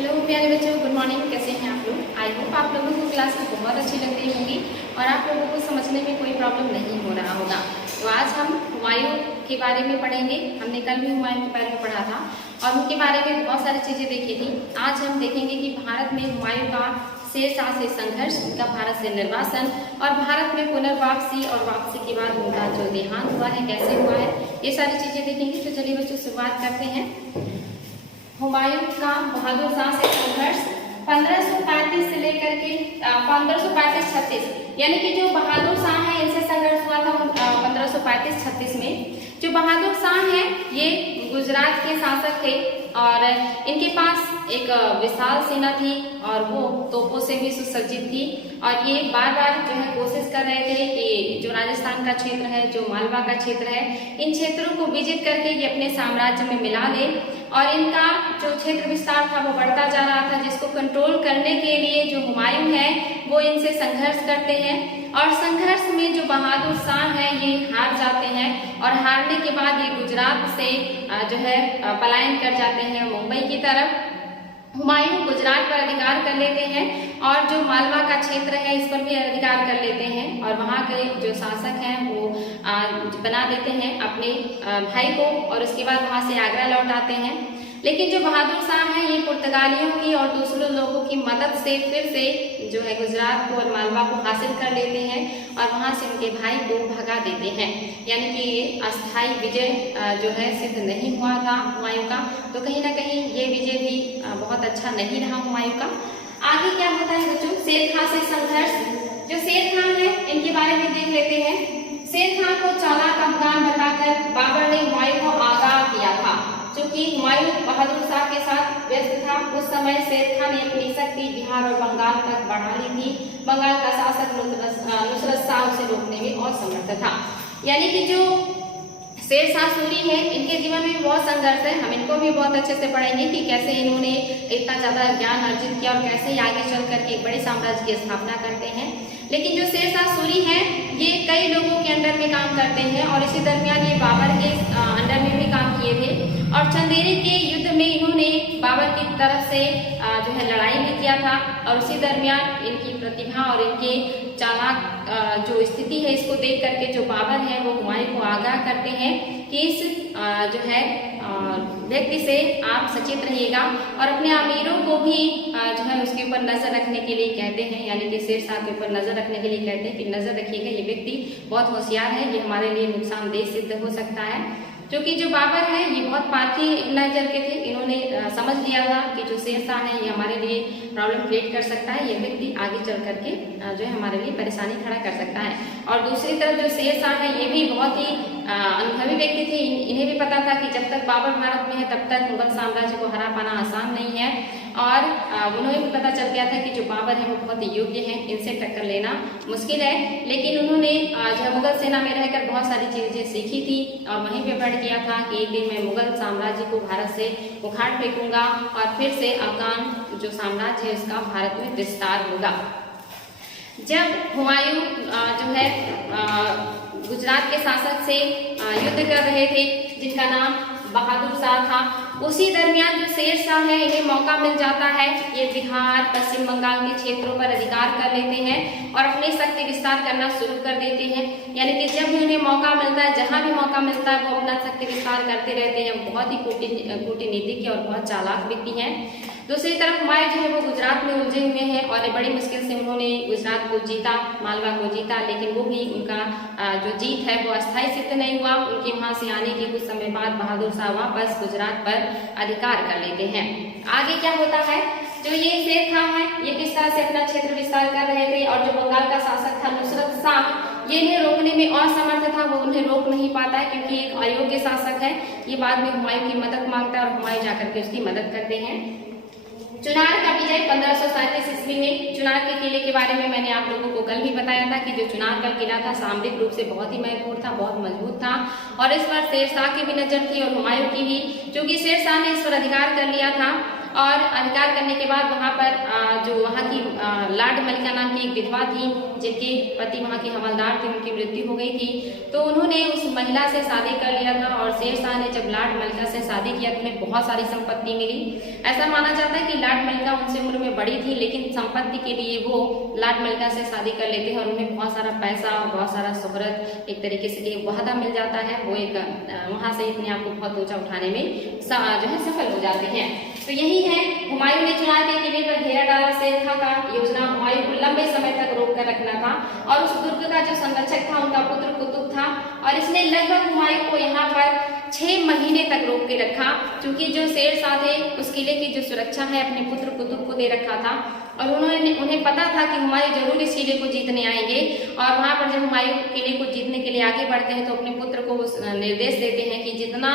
Hello प्यारे बच्चों, good morning. कैसे हैं आप लोग? आई होप आप लोगों को क्लासेस बहुत अच्छी लग रही होंगी और आप लोगों को समझने में कोई प्रॉब्लम नहीं हो रहा होगा। तो आज हम हुमायूं के बारे में पढ़ेंगे। हमने कल भी हुमायूं के बारे में पढ़ा था और उनके बारे में बहुत सारी चीज़ें देखी थी। आज हम देखेंगे कि भारत में हुमायूं का शेरशाह से संघर्ष, उनका भारत से निर्वासन और भारत में पुनर्वापसी और वापसी के बाद उनका जो देहांत हुआ है, कैसे हुआ है, ये सारी चीज़ें देखेंगे। तो चलिए बच्चों, शुरुआत करते हैं। हुमायूं का बहादुर शाह से संघर्ष 1535 से लेकर के 1535-36, यानी कि जो बहादुर शाह है इनसे संघर्ष हुआ था 1535-36 में। जो बहादुर शाह है ये गुजरात के शासक थे और इनके पास एक विशाल सेना थी और वो तोपों से भी सुसज्जित थी और ये बार बार जो है कोशिश कर रहे थे कि जो राजस्थान का क्षेत्र है, जो मालवा का क्षेत्र है, इन क्षेत्रों को विजित करके ये अपने साम्राज्य में मिला ले। और इनका जो क्षेत्र विस्तार था वो बढ़ता जा रहा था, जिसको कंट्रोल करने के लिए जो हुमायूं है वो इनसे संघर्ष करते हैं और संघर्ष में जो बहादुर शाह है ये हार जाते हैं और हारने के बाद ये गुजरात से जो है पलायन कर जाते हैं मुंबई की तरफ। हुमायूं गुजरात पर अधिकार कर लेते हैं और जो मालवा का क्षेत्र है इस पर भी अधिकार कर लेते हैं और वहाँ के जो शासक हैं वो बना देते हैं अपने भाई को और उसके बाद वहाँ से आगरा लौट आते हैं। लेकिन जो बहादुर शाह हैं ये पुर्तगालियों की और दूसरे लोगों की मदद से फिर से जो है गुजरात को और मालवा को हासिल कर लेते हैं और वहाँ से उनके भाई को भगा देते हैं। यानी कि ये अस्थायी विजय जो है सिद्ध नहीं हुआ था हुमायूं का। तो कहीं ना कहीं ये विजय भी बहुत अच्छा नहीं रहा हुमायूं का। आगे क्या होता है बच्चों? शेर खां से संघर्ष। जो शेर खां है इनके बारे में देख लेते हैं। शेर खां को चालाक अफगान बताकर बाबर ने हुमायूं को आगाह किया था। चूंकि हुमायूं बहादुर शाह के साथ व्यस्त था, उस समय शेर खां ने अपनी शक्ति बिहार और बंगाल तक बढ़ा ली थी। बंगाल का शासक नुसरत शाह उसे रोकने में असमर्थ था। यानी कि जो शेरशाह सूरी है इनके जीवन में भी बहुत संघर्ष है। हम इनको भी बहुत अच्छे से पढ़ेंगे कि कैसे इन्होंने इतना ज्यादा ज्ञान अर्जित किया और कैसे आगे चल करके एक बड़े साम्राज्य की स्थापना करते हैं। लेकिन जो शेरशाह सूरी है ये कई लोगों के अंडर में काम करते हैं और इसी दरमियान ये बाबर के अंडर में भी काम किए थे और चंदेरी के युद्ध में इन्होंने बाबर की तरफ से जो है लड़ाई भी किया था और उसी दरमियान इनकी प्रतिभा और इनके चालाक जो स्थिति है इसको देख करके जो बाबर है वो हुमायूं को आगाह करते हैं कि इस जो है व्यक्ति से आप सचेत रहिएगा और अपने अमीरों को भी जो है उसके ऊपर नजर रखने के लिए कहते हैं। यानी कि शेरशाह के ऊपर नजर रखने के लिए कहते हैं कि नजर रखिएगा, ये व्यक्ति बहुत होशियार है, ये हमारे लिए नुकसानदेह सिद्ध हो सकता है। क्योंकि जो बाबर है ये बहुत पारखी नजर के थे, इन्होंने समझ लिया था कि जो शेरशाह है ये हमारे लिए प्रॉब्लम क्रिएट कर सकता है, ये व्यक्ति आगे चल करके जो है हमारे लिए परेशानी खड़ा कर सकता है। और दूसरी तरफ जो शेरशाह है ये भी बहुत ही अनुभवी व्यक्ति थे। इन्हें भी पता था कि जब तक बाबर भारत में है तब तक मुगल साम्राज्य को हरा पाना आसान नहीं है और उन्हें भी पता चल गया था कि जो बाबर है वो बहुत योग्य है, इनसे टक्कर लेना मुश्किल है। लेकिन उन्होंने जो मुगल सेना में रहकर बहुत सारी चीजें सीखी थी और वहीं पे बढ़ किया था कि एक दिन मैं मुगल साम्राज्य को भारत से उखाड़ फेंकूंगा और फिर से अफगान जो साम्राज्य है उसका भारत में विस्तार होगा। जब हुमायूं जो है गुजरात के शासक से युद्ध कर रहे थे जिनका नाम बहादुर शाह था, उसी दरमियान जो शेरशाह है इन्हें मौका मिल जाता है, ये बिहार पश्चिम बंगाल के क्षेत्रों पर अधिकार कर लेते हैं और अपनी शक्ति विस्तार करना शुरू कर देते हैं। यानी कि जब भी उन्हें मौका मिलता है, जहां भी मौका मिलता है वो अपना शक्ति विस्तार करते रहते हैं। बहुत ही कूटनीतिज्ञ और बहुत चालाक व्यक्ति हैं। दूसरी तरफ हुमायूं जो है वो गुजरात में उलझे हुए हैं और बड़ी मुश्किल से उन्होंने गुजरात को जीता, मालवा को जीता, लेकिन वो भी उनका जो जीत है वो अस्थायी सिद्ध नहीं हुआ। उनके वहां से आने के कुछ समय बाद बहादुर शाह वापस गुजरात पर अधिकार कर लेते हैं। आगे क्या होता है? जो ये शेर खां है ये किस तरह से अपना क्षेत्र विस्तार कर रहे थे और जो बंगाल का शासक था नुसरत शाह ये इन्हें रोकने में असमर्थ था, वो उन्हें रोक नहीं पाता है क्योंकि एक अयोग्य शासक है। ये बाद में हुमायूं की मदद मांगता है और हुमायूं जाकर के उसकी मदद करते हैं। चुनार का विजय 1537 ईस्वी में। चुनार के किले के बारे में मैंने आप लोगों को कल भी बताया था कि जो चुनार का किला था सामरिक रूप से बहुत ही महत्वपूर्ण था, बहुत मजबूत था और इस पर शेरशाह की भी नजर थी और हुमायूं की भी। क्योंकि शेरशाह ने इस पर अधिकार कर लिया था और अधिकार करने के बाद वहाँ पर जो वहाँ की लाड मलिका नाम की एक विधवा थी, जिनके पति वहाँ के हवलदार थे, उनकी मृत्यु हो गई थी। तो उन्होंने उस महिला से शादी कर लिया था और शेर शाह ने जब लाड मलिका से शादी किया तो उन्हें बहुत सारी संपत्ति मिली। ऐसा माना जाता है कि लाड मलिका उनसे उम्र में बड़ी थी, लेकिन संपत्ति के लिए वो लाड मलिका से शादी कर लेते हैं और उन्हें बहुत सारा पैसा और बहुत सारा शोहरत, एक तरीके से एक वाहदा मिल जाता है। वो एक वहाँ से अपने आप को बहुत ऊंचा उठाने में जो है सफल हो जाते हैं। तो यही है, हुमायूं ने चुनार के किले पर घेरा डाला। शेर खां का योजना हुमायूं को लंबे समय तक रोक कर रखना था और उस दुर्ग का जो संरक्षक था उनका पुत्र कुतुब था और इसने लगभग हुमायूं को यहाँ पर 6 महीने तक रोक के रखा, क्योंकि जो शेर शाह थे उस किले की जो सुरक्षा है अपने पुत्र कुतुब को दे रखा था और उन्हें पता था कि हुमायूं जरूर इस किले को जीतने आएंगे। और वहां पर जब हुमायूं किले को जीतने के लिए आगे बढ़ते हैं तो अपने पुत्र को निर्देश देते हैं कि जितना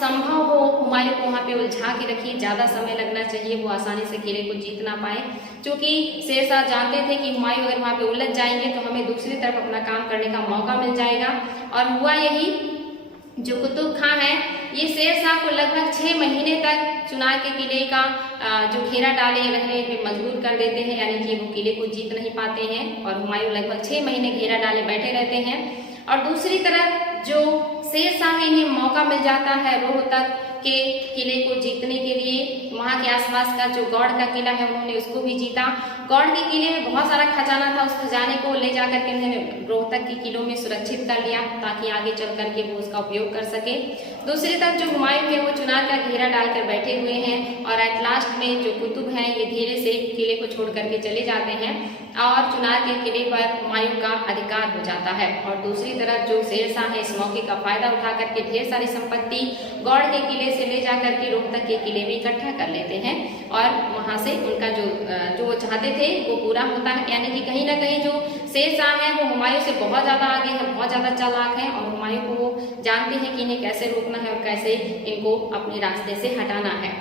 संभव हो हुमायूं को वहां पे उलझा के रखिए, ज्यादा समय लगना चाहिए, वो आसानी से किले को जीत ना पाए। क्योंकि शेर शाह जानते थे कि हुमायूं अगर वहां पे उलझ जाएंगे तो हमें दूसरी तरफ अपना काम करने का मौका मिल जाएगा। और हुआ यही, जो कुतुब खां है ये शेर शाह को लगभग 6 महीने तक चुनार के किले का जो घेरा डाले रहने पे मजबूर कर देते हैं, यानी कि वो किले को जीत नहीं पाते हैं और हुमायूं लगभग 6 महीने घेरा डाले बैठे रहते हैं। और दूसरी तरफ जो शेर शाह इन्हें मौका मिल जाता है रोहतक के किले को जीतने के लिए, वहाँ के आसपास का जो गौड़ का किला है उन्होंने उसको भी जीता। गौड़ के किले में बहुत सारा खजाना था, उस खजाने को ले जाकर के उन्होंने रोहतक के किलों में सुरक्षित कर लिया ताकि आगे चल करके वो उसका उपयोग कर सके। दूसरी तरफ जो हुमायूं है वो चुनार का घेरा डालकर बैठे हुए हैं और एट लास्ट में जो कुतुब हैं ये धीरे से किले को छोड़ करके चले जाते हैं और चुनार के किले पर हुमायूं का अधिकार हो जाता है। और दूसरी तरफ जो शेर शाह है इस मौके का फायदा उठा करके ढेर सारी संपत्ति गौड़ के किले से ले जाकर के रोहतक के किले में इकट्ठा कर लेते हैं और वहां से उनका जो चाहते थे वो पूरा होता है। यानी कि कहीं ना कहीं जो शेर शाह है वो हुमायूं से बहुत ज्यादा आगे है, बहुत ज्यादा चालाक है और हुमायूं को वो जानते हैं कि इन्हें कैसे रोकना है और कैसे इनको अपने रास्ते से हटाना है।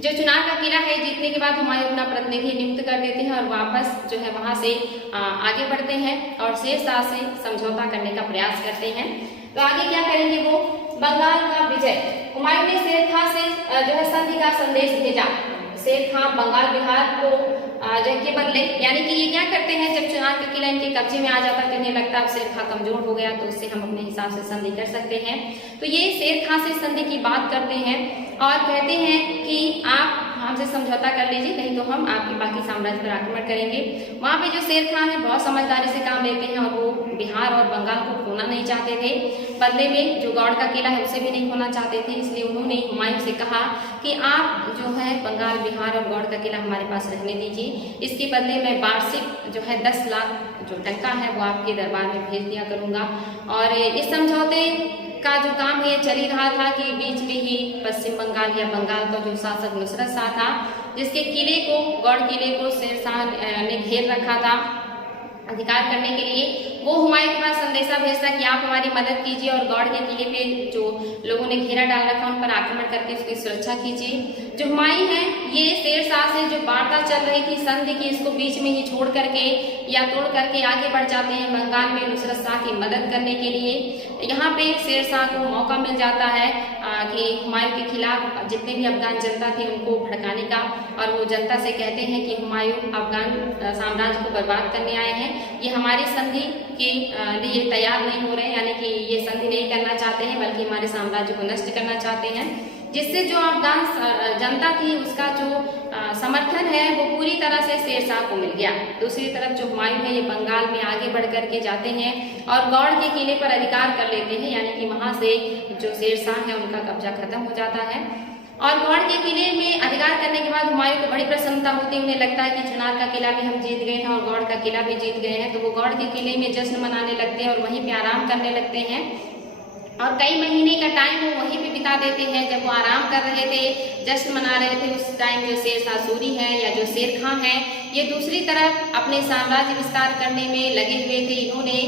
जो चुनार का किला है जीतने के बाद हुमायूं अपना प्रतिनिधि नियुक्त कर देते हैं और वापस जो है वहां से आगे बढ़ते हैं और शेर शाह से समझौता करने का प्रयास करते हैं। तो आगे क्या करेंगे वो, बंगाल का विजय। हुमायूं ने शेर खां से जो है संधि का संदेश भेजा। शेर खां बंगाल बिहार को जंग के बदले, यानी कि ये क्या करते हैं, जब चुनार का किला इनके कब्जे में आ जाता है तो इन्हें लगता है अब शेर खां कमजोर हो गया तो उससे हम अपने हिसाब से संधि कर सकते हैं। तो ये शेर खां से संधि की बात करते हैं और कहते हैं कि आप हमसे समझौता कर लीजिए, नहीं तो हम आपके बाकी साम्राज्य पर आक्रमण करेंगे। वहाँ पे जो शेर खां है बहुत समझदारी से काम लेते हैं और वो बिहार और बंगाल को खोना नहीं चाहते थे, बदले में जो गौड़ का किला है उसे भी नहीं खोना चाहते थे। इसलिए उन्होंने हुमायूं से कहा कि आप जो है बंगाल, बिहार और गौड़ का किला हमारे पास रहने दीजिए, इसके बदले मैं वार्षिक जो है 10 लाख जो टंका है वो आपके दरबार में भेज दिया करूँगा। और इस समझौते का जो काम है ये चल ही रहा था कि बीच में ही पश्चिम बंगाल या बंगाल का जो शासक नुसरत शाह था, जिसके किले को, गौड़ किले को शेर शाह ने घेर रखा था अधिकार करने के लिए, वो हुमायूं के पास संदेशा भेजता कि आप हमारी मदद कीजिए और गौड़ के किले पे जो लोगों ने घेरा डाल रखा उन पर आक्रमण करके उसकी सुरक्षा कीजिए। जो हुमायूं है ये शेर शाह से जो वार्ता चल रही थी संधि की, इसको बीच में ही छोड़ करके या तोड़ करके आगे बढ़ जाते हैं बंगाल में नुसरत शाह की मदद करने के लिए। यहाँ पे शेर शाह को मौका मिल जाता है कि हुमायूं के खिलाफ जितने भी अफगान जनता थी उनको भड़काने का, और वो जनता से कहते हैं कि हुमायूं अफगान साम्राज्य को बर्बाद करने आए हैं, ये हमारी संधि के लिए तैयार नहीं हो रहे हैं, यानी कि ये संधि नहीं करना चाहते हैं बल्कि हमारे साम्राज्य को नष्ट करना चाहते हैं। जिससे जो अफगान जनता थी उसका जो समर्थन है वो पूरी तरह से शेर शाह को मिल गया। दूसरी तरफ जो हुमायूं है ये बंगाल में आगे बढ़ करके जाते हैं और गौड़ के किले पर अधिकार कर लेते हैं, यानी कि वहां से जो शेर शाह है उनका कब्जा खत्म हो जाता है। और गौड़ के किले में अधिकार करने के बाद हुमायूं को बड़ी प्रसन्नता होती है, उन्हें लगता है कि चुनार का किला भी हम जीत गए हैं और गौड़ का किला भी जीत गए हैं। तो वो गौड़ के किले में जश्न मनाने लगते हैं और वहीं पे आराम करने लगते हैं और कई महीने का टाइम वो वहीं पे बिता देते हैं। जब वो आराम कर रहे थे, जश्न मना रहे थे, उस टाइम जो शेर शाह सूरी है या जो शेर खां है ये दूसरी तरफ अपने साम्राज्य विस्तार करने में लगे हुए थे। इन्होंने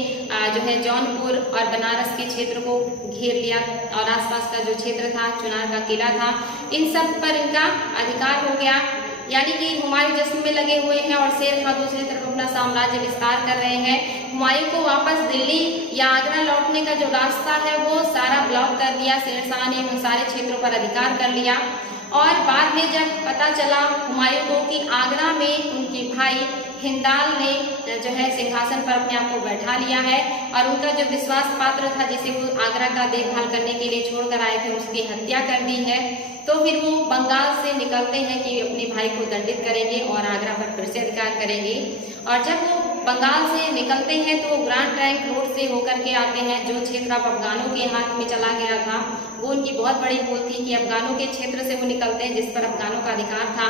जो है जौनपुर और बनारस के क्षेत्र को घेर लिया और आसपास का जो क्षेत्र था, चुनार का किला था, इन सब पर इनका अधिकार हो गया। यानी कि हुमायूं जश्न में लगे हुए हैं और शेर खां दूसरी तरफ अपना साम्राज्य विस्तार कर रहे हैं। हुमायूं को वापस दिल्ली या आगरा लौटने का जो रास्ता है वो सारा ब्लॉक कर दिया शेर शाह ने, उन सारे क्षेत्रों पर अधिकार कर लिया। और बाद में जब पता चला हुमायूं को कि आगरा में उनके भाई हिंदाल ने जो है सिंहासन पर अपने आप को बैठा लिया है और उनका जो विश्वास पात्र था जिसे वो आगरा का देखभाल करने के लिए छोड़कर आए थे उसकी हत्या कर दी है, तो फिर वो बंगाल से निकलते हैं कि अपने भाई को दंडित करेंगे और आगरा पर फिर से अधिकार करेंगे। और जब वो बंगाल से निकलते हैं तो वो ग्रांड ट्रंक रोड से होकर के आते हैं, जो क्षेत्र अब अफगानों के हाथ में चला गया था। वो उनकी बहुत बड़ी भूल थी कि अफगानों के क्षेत्र से वो निकलते हैं जिस पर अफगानों का अधिकार था।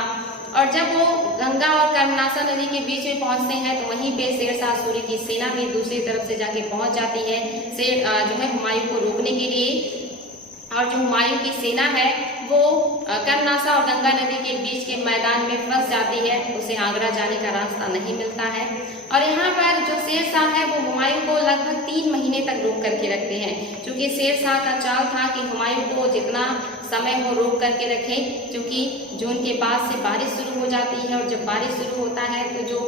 और जब वो गंगा और कर्मनासा नदी के बीच में पहुंचते हैं तो वहीं पे शेरशाह सूरी की सेना भी दूसरी तरफ से जाके पहुंच जाती है जो है हुमायूं को रोकने के लिए। और जो हुमायूं की सेना है वो कर्मनासा और गंगा नदी के बीच के मैदान में फंस जाती है, उसे आगरा जाने का रास्ता नहीं मिलता है। और यहाँ पर जो शेरशाह है वो हुमायूं को लगभग 3 महीने तक रोक करके रखते हैं, क्योंकि शेरशाह का चाल था कि हुमायूं को जितना समय वो रोक करके रखे, क्योंकि जून के बाद से बारिश शुरू हो जाती है और जब बारिश शुरू होता है तो जो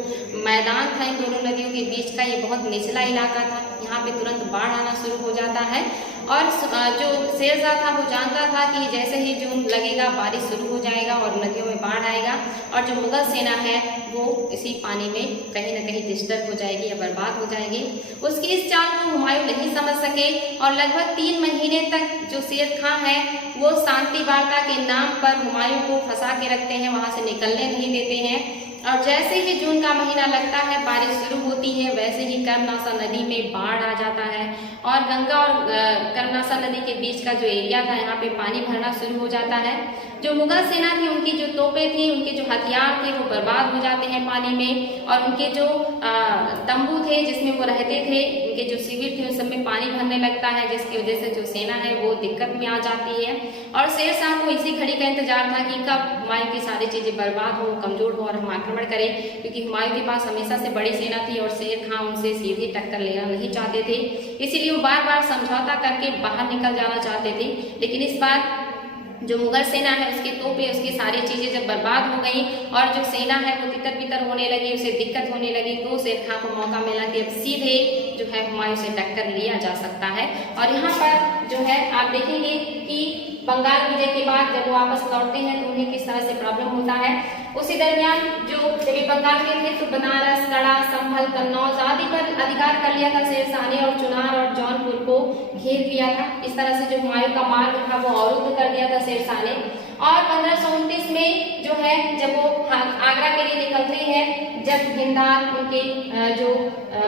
मैदान था इन दोनों नदियों के बीच का ये बहुत निचला इलाका था, यहाँ पे तुरंत बाढ़ आना शुरू हो जाता है। और जो शेरशाह था वो जानता था कि जैसे ही जून लगेगा बारिश शुरू हो जाएगा और नदियों में बाढ़ आएगा और जो मुगल सेना है वो इसी पानी में कहीं न कहीं डिस्टर्ब हो जाएगी या बर्बाद हो जाएगी। उसकी इस चाल को हुमायूं नहीं समझ सके और लगभग 3 महीने तक जो शेर खां है वो शांति वार्ता के नाम पर हुमायूं को फंसा के रखते हैं, वहां से निकलने नहीं देते हैं। और जैसे ही जून का महीना लगता है बारिश शुरू होती है, वैसे ही कर्मनासा नदी में बाढ़ आ जाता है और गंगा और कर्मनासा नदी के बीच का जो एरिया था यहाँ पे पानी भरना शुरू हो जाता है। जो मुगल सेना थी उनकी जो तोपें थी, उनके जो हथियार थे वो बर्बाद हो जाते हैं पानी में और उनके जो तंबू थे जिसमें वो रहते थे, उनके जो शिविर थे उन सब में पानी भरने लगता है, जिसकी वजह से जो सेना है वो दिक्कत में आ जाती है। और शेरशाह को इसी घड़ी का इंतजार था कि कब हुमायूं की सारी चीजें बर्बाद हो, कमजोर हो और हम आक्रमण करें, क्योंकि हुमायूं के पास हमेशा से बड़ी सेना थी और शेर खां उनसे सीधी टक्कर लेना नहीं चाहते थे, इसीलिए वो बार बार समझौता करके बाहर निकल जाना चाहते थे। लेकिन इस बार जो मुगल सेना है उसके तोपें, उसकी सारी चीजें जब बर्बाद हो गई और जो सेना है वो तितर बितर होने लगी, उसे दिक्कत होने लगी, तो शेर खां को मौका मिला कि अब सीधे जो है हुमायूं से टक्कर लिया जा सकता है। और यहाँ पर जो है आप देखेंगे कि बंगाल विजय के बाद जब वो वापस लौटते हैं तो उन्हें किस तरह से प्रॉब्लम होता है। उसी दरमियान जो जब बंगाल में थे तो बनारस, कड़ा, संभल, कन्नौज आदि पर अधिकार कर लिया था शेरशाह ने और चुनार और जौनपुर को घेर लिया था। इस तरह से जो हुमायूं का मार्ग था वो अवरुद्ध कर दिया था शेरशाह ने। और 1529 में जो है जब वो आगरा के लिए निकलते हैं, जब हिंदाल उनके जो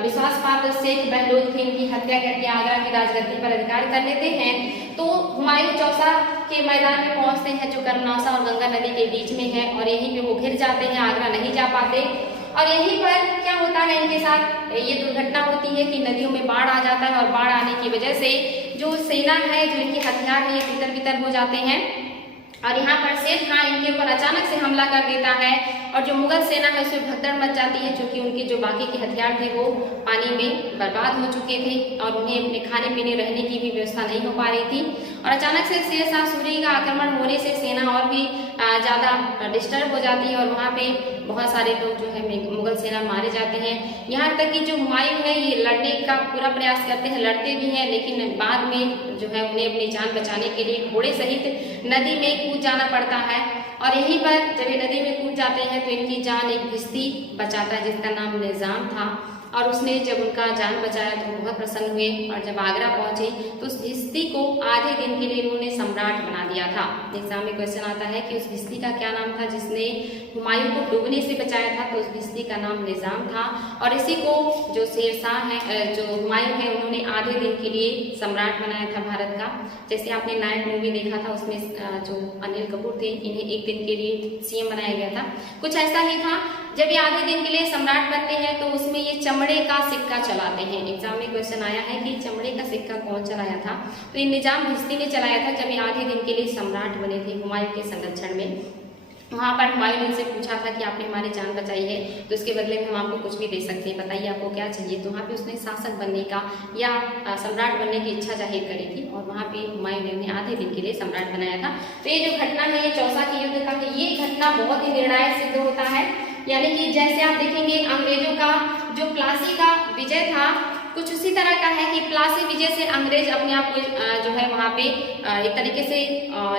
विश्वास पात्र शेख बहलोल थे उनकी हत्या करके आगरा की राजगद्दी पर अधिकार कर लेते हैं, तो हुमायूं चौसा के मैदान में पहुंचते हैं जो कर्मनासा और गंगा नदी के बीच में है और यहीं पे वो घिर जाते हैं, आगरा नहीं जा पाते। और यहीं पर क्या होता है इनके साथ ये दुर्घटना होती है कि नदियों में बाढ़ आ जाता है और बाढ़ आने की वजह से जो सेना है, जो इनके हथियार है, ये तितर बितर हो जाते हैं और यहाँ पर शेर खां इनके ऊपर अचानक से हमला कर देता है और जो मुगल सेना है उसमें भगदड़ मच जाती है, क्योंकि उनके जो बाकी के हथियार थे वो पानी में बर्बाद हो चुके थे और उन्हें अपने खाने पीने रहने की भी व्यवस्था नहीं हो पा रही थी। और अचानक से शेरशाह सूरी का आक्रमण होने से सेना और भी ज़्यादा डिस्टर्ब हो जाती है और वहाँ पे बहुत सारे लोग जो है मुगल सेना मारे जाते हैं। यहाँ तक कि जो हुमायूं है ये लड़ने का पूरा प्रयास करते हैं, लड़ते भी हैं, लेकिन बाद में जो है उन्हें अपनी जान बचाने के लिए घोड़े सहित नदी में कूद जाना पड़ता है। और यहीं पर जब ये नदी में कूद जाते हैं तो इनकी जान एक भिश्ती बचाता है जिसका नाम निजाम था और उसने जब उनका जान बचाया तो वो बहुत प्रसन्न हुए और जब आगरा पहुंचे तो उस भिश्ती को आधे दिन के लिए उन्होंने सम्राट बना दिया था। एग्जाम में क्वेश्चन आता है कि उस भिश्ती का क्या नाम था जिसने हुमायूं को डूबने से बचाया था, तो उस भिश्ती का नाम निजाम था। और इसी को जो शेरशाह है, जो हुमायूं है, उन्होंने आधे दिन के लिए सम्राट बनाया था भारत का। जैसे आपने नायक मूवी देखा था उसमें जो अनिल कपूर थे, इन्हें एक दिन के लिए सीएम बनाया गया था, कुछ ऐसा ही था। जब ये आधे दिन के लिए सम्राट बनते हैं तो उसमें ये चमड़े का सिक्का चलाते हैं। एग्जाम में क्वेश्चन आया है कि चमड़े का सिक्का कौन चलाया था, तो ये निजाम भिश्ती ने चलाया था जब ये आधे दिन के लिए सम्राट बने थे हुमायूं के संरक्षण में। वहाँ पर हुमायूं ने उनसे पूछा था कि आपने हमारी जान बचाई है तो इसके बदले में हम आपको कुछ भी दे सकते हैं, बताइए आपको क्या चाहिए। तो वहाँ पे उसने शासक बनने का या सम्राट बनने की इच्छा जाहिर करी थी और वहाँ पे हुमायूं ने उन्हें आधे दिन के लिए सम्राट बनाया था। तो ये जो घटना है ये चौसा के युद्ध का है, ये घटना बहुत ही निर्णायक सिद्ध होता है। यानी कि जैसे आप देखेंगे अंग्रेजों का जो प्लासी का विजय था कुछ उसी तरह का है कि प्लासी विजय से अंग्रेज अपने आप को जो है वहाँ पे एक तरीके से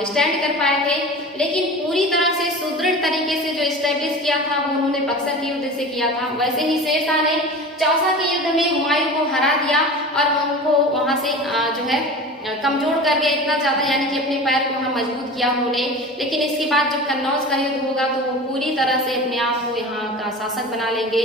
स्टैंड कर पाए थे, लेकिन पूरी तरह से सुदृढ़ तरीके से जो स्टैब्लिश किया था वो उन्होंने बक्सर के युद्ध से किया था। वैसे ही शेरशाह ने चौसा के युद्ध में हुमायूं को हरा दिया और उनको वहां से जो है कमजोर कर दिया इतना ज्यादा, यानी कि अपने पैर को वहां मजबूत किया उन्होंने। लेकिन इसके बाद जब कन्नौज का युद्ध होगा तो वो पूरी तरह से अपने आप को यहाँ का शासक बना लेंगे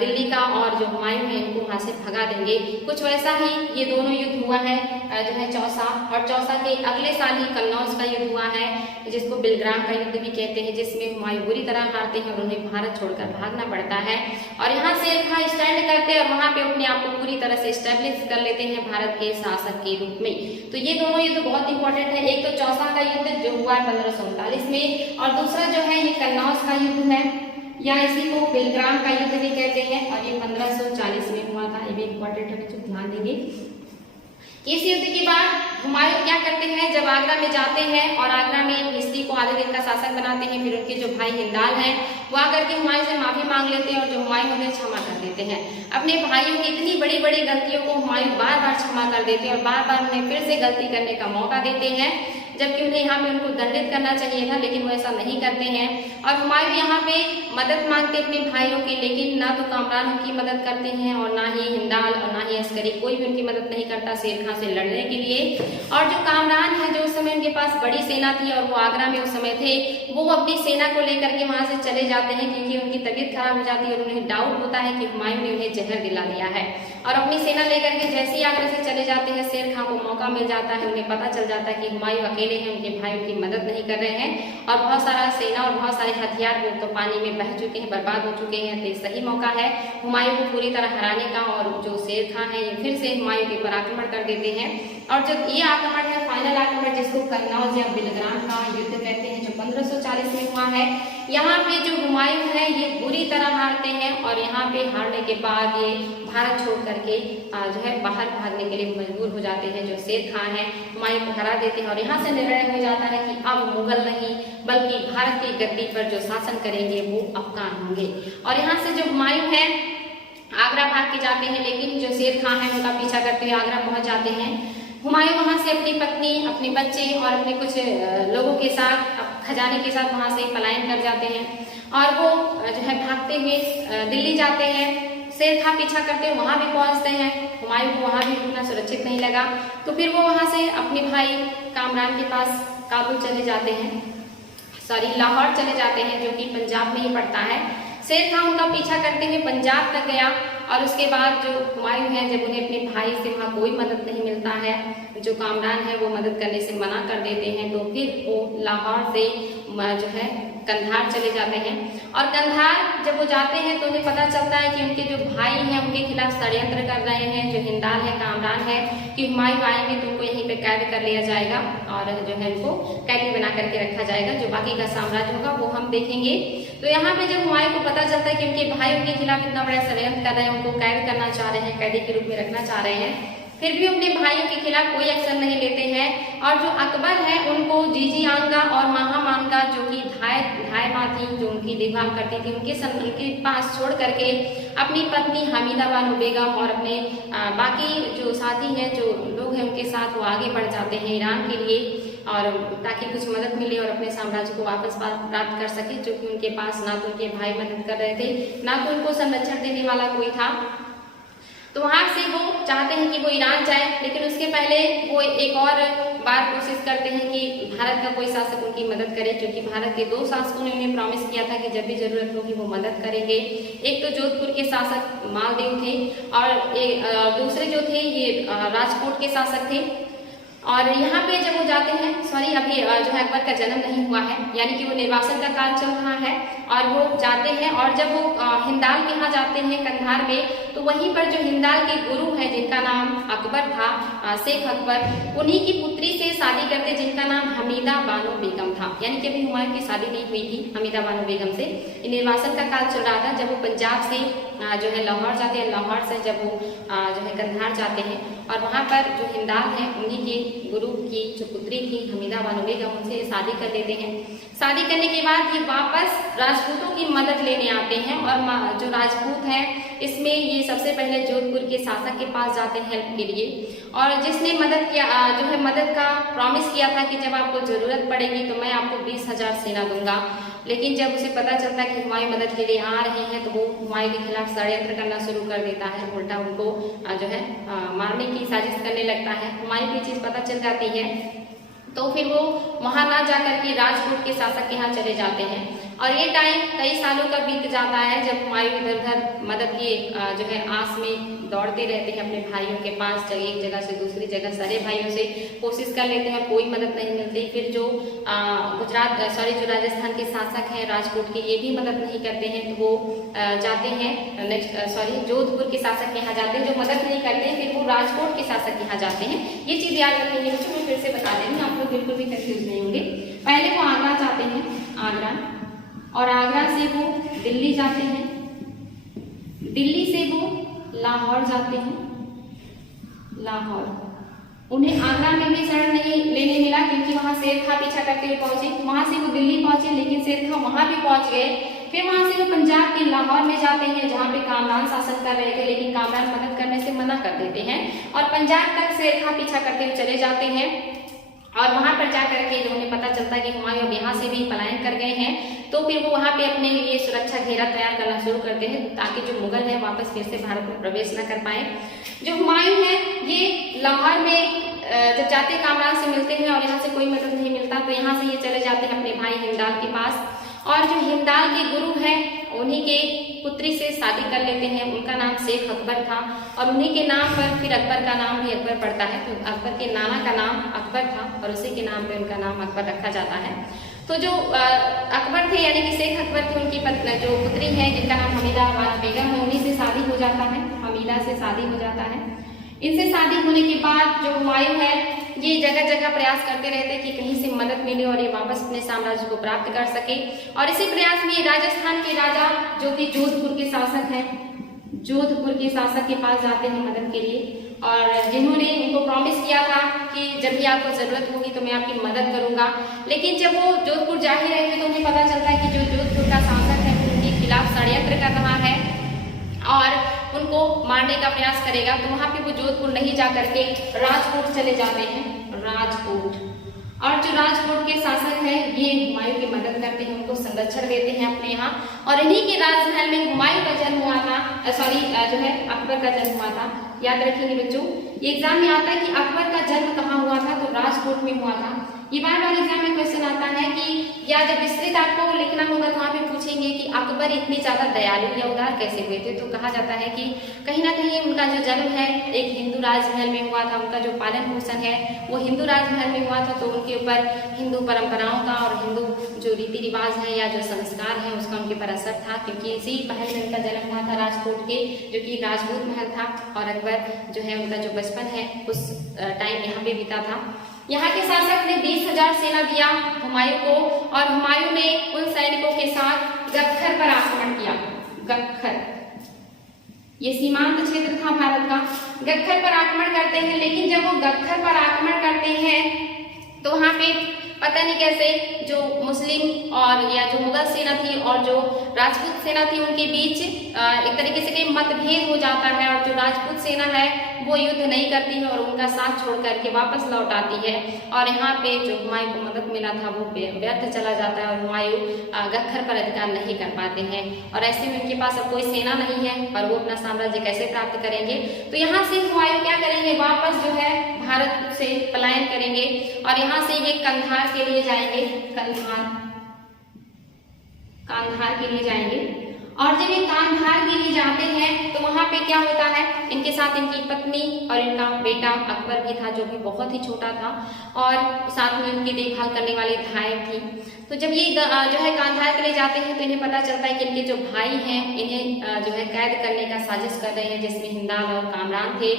दिल्ली का, और जो हुमायूं है इनको वहां से भगा देंगे। कुछ वैसा ही ये दोनों युद्ध हुआ है जो है चौसा, और चौसा के अगले साल ही कन्नौज का युद्ध हुआ है जिसको बिलग्राम का युद्ध भी कहते हैं, जिसमें हुमायूं बुरी तरह हारते हैं और उन्हें भारत छोड़कर भागना पड़ता है। और यहाँ शेर खां स्टैंड करते हैं और वहां पे अपने आप को पूरी तरह से स्टैब्लिश कर लेते हैं भारत के शासक के रूप में। तो ये दोनों युद्ध बहुत इंपॉर्टेंट है। एक तो चौसा का युद्ध जो हुआ 1539 में, और दूसरा जो है ये कन्नौज का युद्ध है या इसी को बिलग्राम का युद्ध भी कहते हैं, और ये 1540 में हुआ था। ये भी इंपॉर्टेंट है बच्चों, ध्यान देंगे। इस युद्ध के बाद हुमायूं क्या करते हैं, जब आगरा में जाते हैं और आगरा में हिस्ट्री को आधे दिन का शासक बनाते हैं, फिर उनके जो भाई हिंदाल हैं वो आकर के हुमायूं से माफी मांग लेते हैं और जो हुमायूं उन्हें क्षमा कर देते हैं। अपने भाइयों की इतनी बड़ी बड़ी गलतियों को हुमायूं बार बार क्षमा कर देते हैं और बार बार उन्हें फिर से गलती करने का मौका देते हैं, जबकि उन्हें यहाँ पे उनको दंडित करना चाहिए था, लेकिन वो ऐसा नहीं करते हैं। और हुमायूं यहाँ पे मदद मांगते अपने भाइयों की, लेकिन ना तो कामरान उनकी मदद करते हैं और ना ही हिंदाल और ना ही अस्करी, कोई भी उनकी मदद नहीं करता शेर खां से लड़ने के लिए। और जो कामरान है जो उस समय उनके पास बड़ी सेना थी और वो आगरा में उस समय थे, वो अपनी सेना को लेकर के वहां से चले जाते हैं क्योंकि उनकी तबीयत खराब हो जाती है और उन्हें डाउट होता है कि हुमायूं ने उन्हें जहर दिला दिया है। और अपनी सेना लेकर के जैसे ही आगरा से चले जाते हैं, शेर खां को मौका मिल जाता है, उन्हें पता चल जाता है कि हुमायूं अकेले हैं, उनके भाइयों की मदद नहीं कर रहे हैं और बहुत सारा सेना और बहुत सारे हथियार वो तो पानी में बह चुके हैं, बर्बाद हो चुके हैं। तो सही मौका है हुमायूं को पूरी तरह हराने का, और जो शेर खां है ये फिर से हुमायूं के ऊपर आक्रमण कर देते हैं। और जब ये आक्रमण है फाइनल आक्रमण, जिसको कन्नौज या बिलग्राम का युद्ध कहते हैं, जो 1540 में हुआ है, यहाँ पे जो हुमायूं है ये बुरी तरह हारते हैं और यहाँ पे हारने के बाद ये भारत छोड़ करके जो है बाहर भागने के लिए मजबूर हो जाते हैं। जो शेर खां है हुमायूं को हरा देते हैं और यहाँ से निर्णय हो जाता है कि अब मुगल नहीं बल्कि भारत की गद्दी पर जो शासन करेंगे वो अफगान होंगे। और यहाँ से जो हुमायूं है आगरा भाग के जाते हैं, लेकिन जो शेर खां है उनका पीछा करते हुए आगरा पहुंच जाते हैं। हुमायूं वहां से अपनी पत्नी, अपने बच्चे और अपने कुछ लोगों के साथ, खजाने के साथ वहां से पलायन कर जाते हैं और वो जो है भागते हुए दिल्ली जाते हैं। शेर खां पीछा करते हुए वहां भी पहुंचते हैं। हुमायूं को वहां भी रुकना सुरक्षित नहीं लगा, तो फिर वो वहां से अपने भाई कामरान के पास काबुल चले जाते हैं, लाहौर चले जाते हैं, जो कि पंजाब में ही पड़ता है। शेर खां उनका पीछा करते हुए पंजाब तक गया और उसके बाद जो हुमायूं है, जब उन्हें अपने भाई से वहाँ कोई मदद नहीं मिलता है, जो कामरान है वो मदद करने से मना कर देते हैं, तो फिर वो लाहौर से जो है कंधार चले जाते हैं। और कंधार जब वो जाते हैं तो उन्हें पता चलता है कि उनके जो भाई हैं उनके खिलाफ षड्यंत्र कर रहे हैं, जो हिंदाल है, कामरान है, कि हुमायूं आएंगे तो उनको यहीं पे कैद कर लिया जाएगा और जो है उनको कैदी बना करके रखा जाएगा। जो बाकी का साम्राज्य होगा वो हम देखेंगे। तो यहाँ पे जब हुमायूं को पता चलता है कि उनके भाई उनके खिलाफ इतना बड़ा षड्यंत्र कर रहे हैं, उनको कैद करना चाह रहे हैं, कैदी के रूप में रखना चाह रहे हैं, फिर भी अपने भाइयों के खिलाफ कोई एक्शन नहीं लेते हैं। और जो अकबर है उनको जीजी आंगा और महामांगा, जो कि धाय माँ थी, जो उनकी देखभाल करती थी, उनके पास छोड़ करके अपनी पत्नी हमीदा बानो बेगम और अपने बाकी जो साथी हैं, जो लोग हैं, उनके साथ वो आगे बढ़ जाते हैं ईरान के लिए, और ताकि कुछ मदद मिले और अपने साम्राज्य को वापस प्राप्त कर सके, जो कि उनके पास ना तो उनके भाई मदद कर रहे थे, ना तो उनको संरक्षण देने वाला कोई था। तो वहां से वो चाहते हैं कि वो ईरान जाए, लेकिन उसके पहले वो एक और बार कोशिश करते हैं कि भारत का कोई शासक उनकी मदद करे, क्योंकि भारत के 2 शासकों ने उन्हें प्रॉमिस किया था कि जब भी जरूरत होगी वो मदद करेंगे। एक तो जोधपुर के शासक मालदेव थे और दूसरे जो थे ये राजकोट के शासक थे। और यहाँ पे जब वो जाते हैं, अभी जो है अकबर का जन्म नहीं हुआ है, यानी कि वो निर्वासन का काल चल रहा है, और वो जाते हैं और जब वो हिंदाल के यहाँ जाते हैं कंधार में, तो वहीं पर जो हिंदाल के गुरु है जिनका नाम अकबर था, शेख अकबर, उन्हीं की पुत्री से शादी करते जिनका नाम हमीदा बानो बेगम था। यानी कि अभी हुमायूं की शादी नहीं हुई थी हमीदा बानो बेगम से। निर्वासन का काल चल रहा था जब वो पंजाब से जो है लाहौर जाते हैं, लाहौर से जब वो जो है कंधार जाते हैं, और वहाँ पर जो हिंदाल है उन्हीं के गुरु की जो पुत्री थी हमीदा बानो बेगम, उनसे शादी कर लेते हैं। शादी करने के बाद ये वापस राजपूतों की मदद लेने आते हैं, और जो राजपूत हैं इसमें ये सबसे पहले जोधपुर के शासक के पास जाते हैं हेल्प के लिए, और जिसने मदद किया जो है मदद का प्रॉमिस किया था कि जब आपको जरूरत पड़ेगी तो मैं आपको 20,000 सेना दूंगा। लेकिन जब उसे पता चलता है कि हुमायूं मदद के लिए आ रहे हैं तो वो हुमायूं के खिलाफ षड्यंत्र करना शुरू कर देता है, उल्टा उनको जो है मारने की साजिश करने लगता है। हुमायूं की चीज पता चल जाती है तो फिर वो वहां ना जाकर के राजकोट के शासक के यहाँ चले जाते हैं, और ये टाइम कई सालों का बीत जाता है जब हुमायूं इधर उधर मदद की जो है आस में दौड़ते रहते हैं अपने भाइयों के पास, एक जगह से दूसरी जगह सारे भाइयों से कोशिश कर लेते हैं, कोई मदद नहीं मिलती। फिर जो जो राजस्थान के शासक हैं राजकोट के, ये भी मदद नहीं करते हैं, तो वो जाते हैं जोधपुर के शासक के यहाँ जाते हैं, जो मदद नहीं करते हैं फिर वो राजकोट के शासक के यहाँ जाते हैं। ये चीज याद रखेंगे बच्चों, मैं फिर से बता रही हूँ, आप लोग बिल्कुल भी कंफ्यूज नहीं होंगे। पहले वो आगरा जाते हैं, आगरा, और आगरा से वो दिल्ली जाते हैं, दिल्ली से वो लाहौर जाते हैं, लाहौर। उन्हें आगरा में भी शरण नहीं लेने मिला क्योंकि वहां शेर खां पीछा करते हुए पहुंचे, वहां से वो दिल्ली पहुंचे लेकिन शेर खां वहां भी पहुंच गए। फिर वहां से वो पंजाब के लाहौर में जाते हैं जहां पे कामरान शासन कर रहे थे, लेकिन कामरान मदद करने से मना कर देते हैं, और पंजाब तक शेर खां पीछा करते हुए चले जाते हैं। और वहां पर जाकर के जब उन्हें पता चलता है कि हुमायूं अब यहाँ से भी पलायन कर गए हैं, तो फिर वो वहां पे अपने लिए सुरक्षा घेरा तैयार करना शुरू करते हैं ताकि जो मुगल है वापस फिर से भारत में प्रवेश न कर पाए। जो हुमायूं है ये लाहौर में जब जाते कामरान से मिलते हैं और यहाँ से कोई मदद नहीं मिलता, तो यहाँ से ये चले जाते हैं अपने भाई हिमदाल के पास, और जो हिमदाल के गुरु हैं उन्हीं के पुत्री से शादी कर लेते हैं। उनका नाम शेख अकबर था, और उन्हीं के नाम पर फिर अकबर का नाम भी अकबर पड़ता है, तो अकबर के नाना का नाम अकबर था और उसी के नाम पे उनका नाम अकबर रखा जाता है। तो जो अकबर थे यानी कि शेख अकबर थे, उनकी जो पुत्री है जिनका नाम हमीदा बेगम है, उन्हीं से शादी हो जाता है, हमीदा से शादी हो जाता है। इनसे शादी होने के बाद जो हुमायूं है ये जगह जगह प्रयास करते रहते कि कहीं से मदद मिले और ये वापस अपने साम्राज्य को प्राप्त कर सके, और इसी प्रयास में राजस्थान के राजा जो कि जोधपुर के शासक हैं, जोधपुर के शासक के पास जाते हैं मदद के लिए, और जिन्होंने उनको प्रॉमिस किया था कि जब भी आपको जरूरत होगी तो मैं आपकी मदद करूंगा। लेकिन जब वो जोधपुर जा ही रहे थे तो उन्हें पता चलता है कि जो जोधपुर का शासक है उनके खिलाफ षड्यंत्र कर रहा है और उनको मारने का प्रयास करेगा। तो वहां पे वो जोधपुर नहीं जा करके राजकोट चले जाते हैं, राजकोट। और जो राजकोट के शासक हैं ये हुमायूं की मदद करते हैं, उनको संरक्षण देते हैं अपने यहाँ, और इन्हीं के राजमहल में हुमायूं का जन्म हुआ था, जो है अकबर का जन्म हुआ था। याद रखेंगे बच्चों, ये एग्जाम में आता है कि अकबर का जन्म कहाँ हुआ था, तो राजकोट में हुआ था। ये बार बार एग्जाम में क्वेश्चन आता है कि या जब विस्तृत आपको लिखना होगा तो वहाँ पे पूछेंगे कि अकबर इतनी ज्यादा दयालु या उदार कैसे हुए थे, तो कहा जाता है कि कहीं ना कहीं उनका जो जन्म है एक हिंदू राजमहल में हुआ था, उनका जो पालन पोषण है वो हिंदू राजमहल में हुआ था, तो उनके ऊपर हिंदू परंपराओं का और हिंदू जो रीति रिवाज है या जो संस्कार है उसका उनके पर असर था, क्योंकि इसी महल में उनका जन्म हुआ था राजकोट के, जो कि राजपूत महल था, और अकबर जो है उनका जो बचपन है उस टाइम यहाँ पे बीता था। यहाँ के शासक ने 20,000 सेना दिया हुमायूं को, और हुमायूं ने उन सैनिकों के साथ गख्खर पर आक्रमण किया। गख्खर ये सीमांत क्षेत्र था भारत का। गख्खर पर आक्रमण करते हैं, लेकिन जब वो गख्खर पर आक्रमण करते हैं तो वहां पे पता नहीं कैसे जो मुस्लिम और या जो मुगल सेना थी और जो राजपूत सेना थी उनके बीच एक तरीके से कहीं मतभेद हो जाता है, और जो राजपूत सेना है वो युद्ध नहीं करती है और उनका साथ छोड़ करके वापस लौट आती है, और यहाँ पे जो हुमायूं को मदद मिला था वो व्यर्थ चला जाता है और हुमायूं गख्खर पर अधिकार नहीं कर पाते हैं, और ऐसे में उनके पास अब कोई सेना नहीं है और वो अपना साम्राज्य कैसे प्राप्त करेंगे। तो यहाँ से हुमायूं क्या करेंगे, वापस जो है भारत से पलायन करेंगे और यहाँ से ये कंधार के लिए जाएंगे, कांधार के लिए जाएंगे। और जब ये कांधार के लिए जाते हैं तो वहां पे क्या होता है, इनके साथ इनकी पत्नी और इनका बेटा अकबर भी था जो भी बहुत ही छोटा था, और साथ में उनकी देखभाल करने वाली धाय थी। तो जब ये जो है कांधार के लिए जाते हैं तो इन्हें पता चलता है कि इनके जो भाई हैं इन्हें जो है कैद करने का साजिश कर रहे हैं, जिसमें हिंदाल और कामरान थे,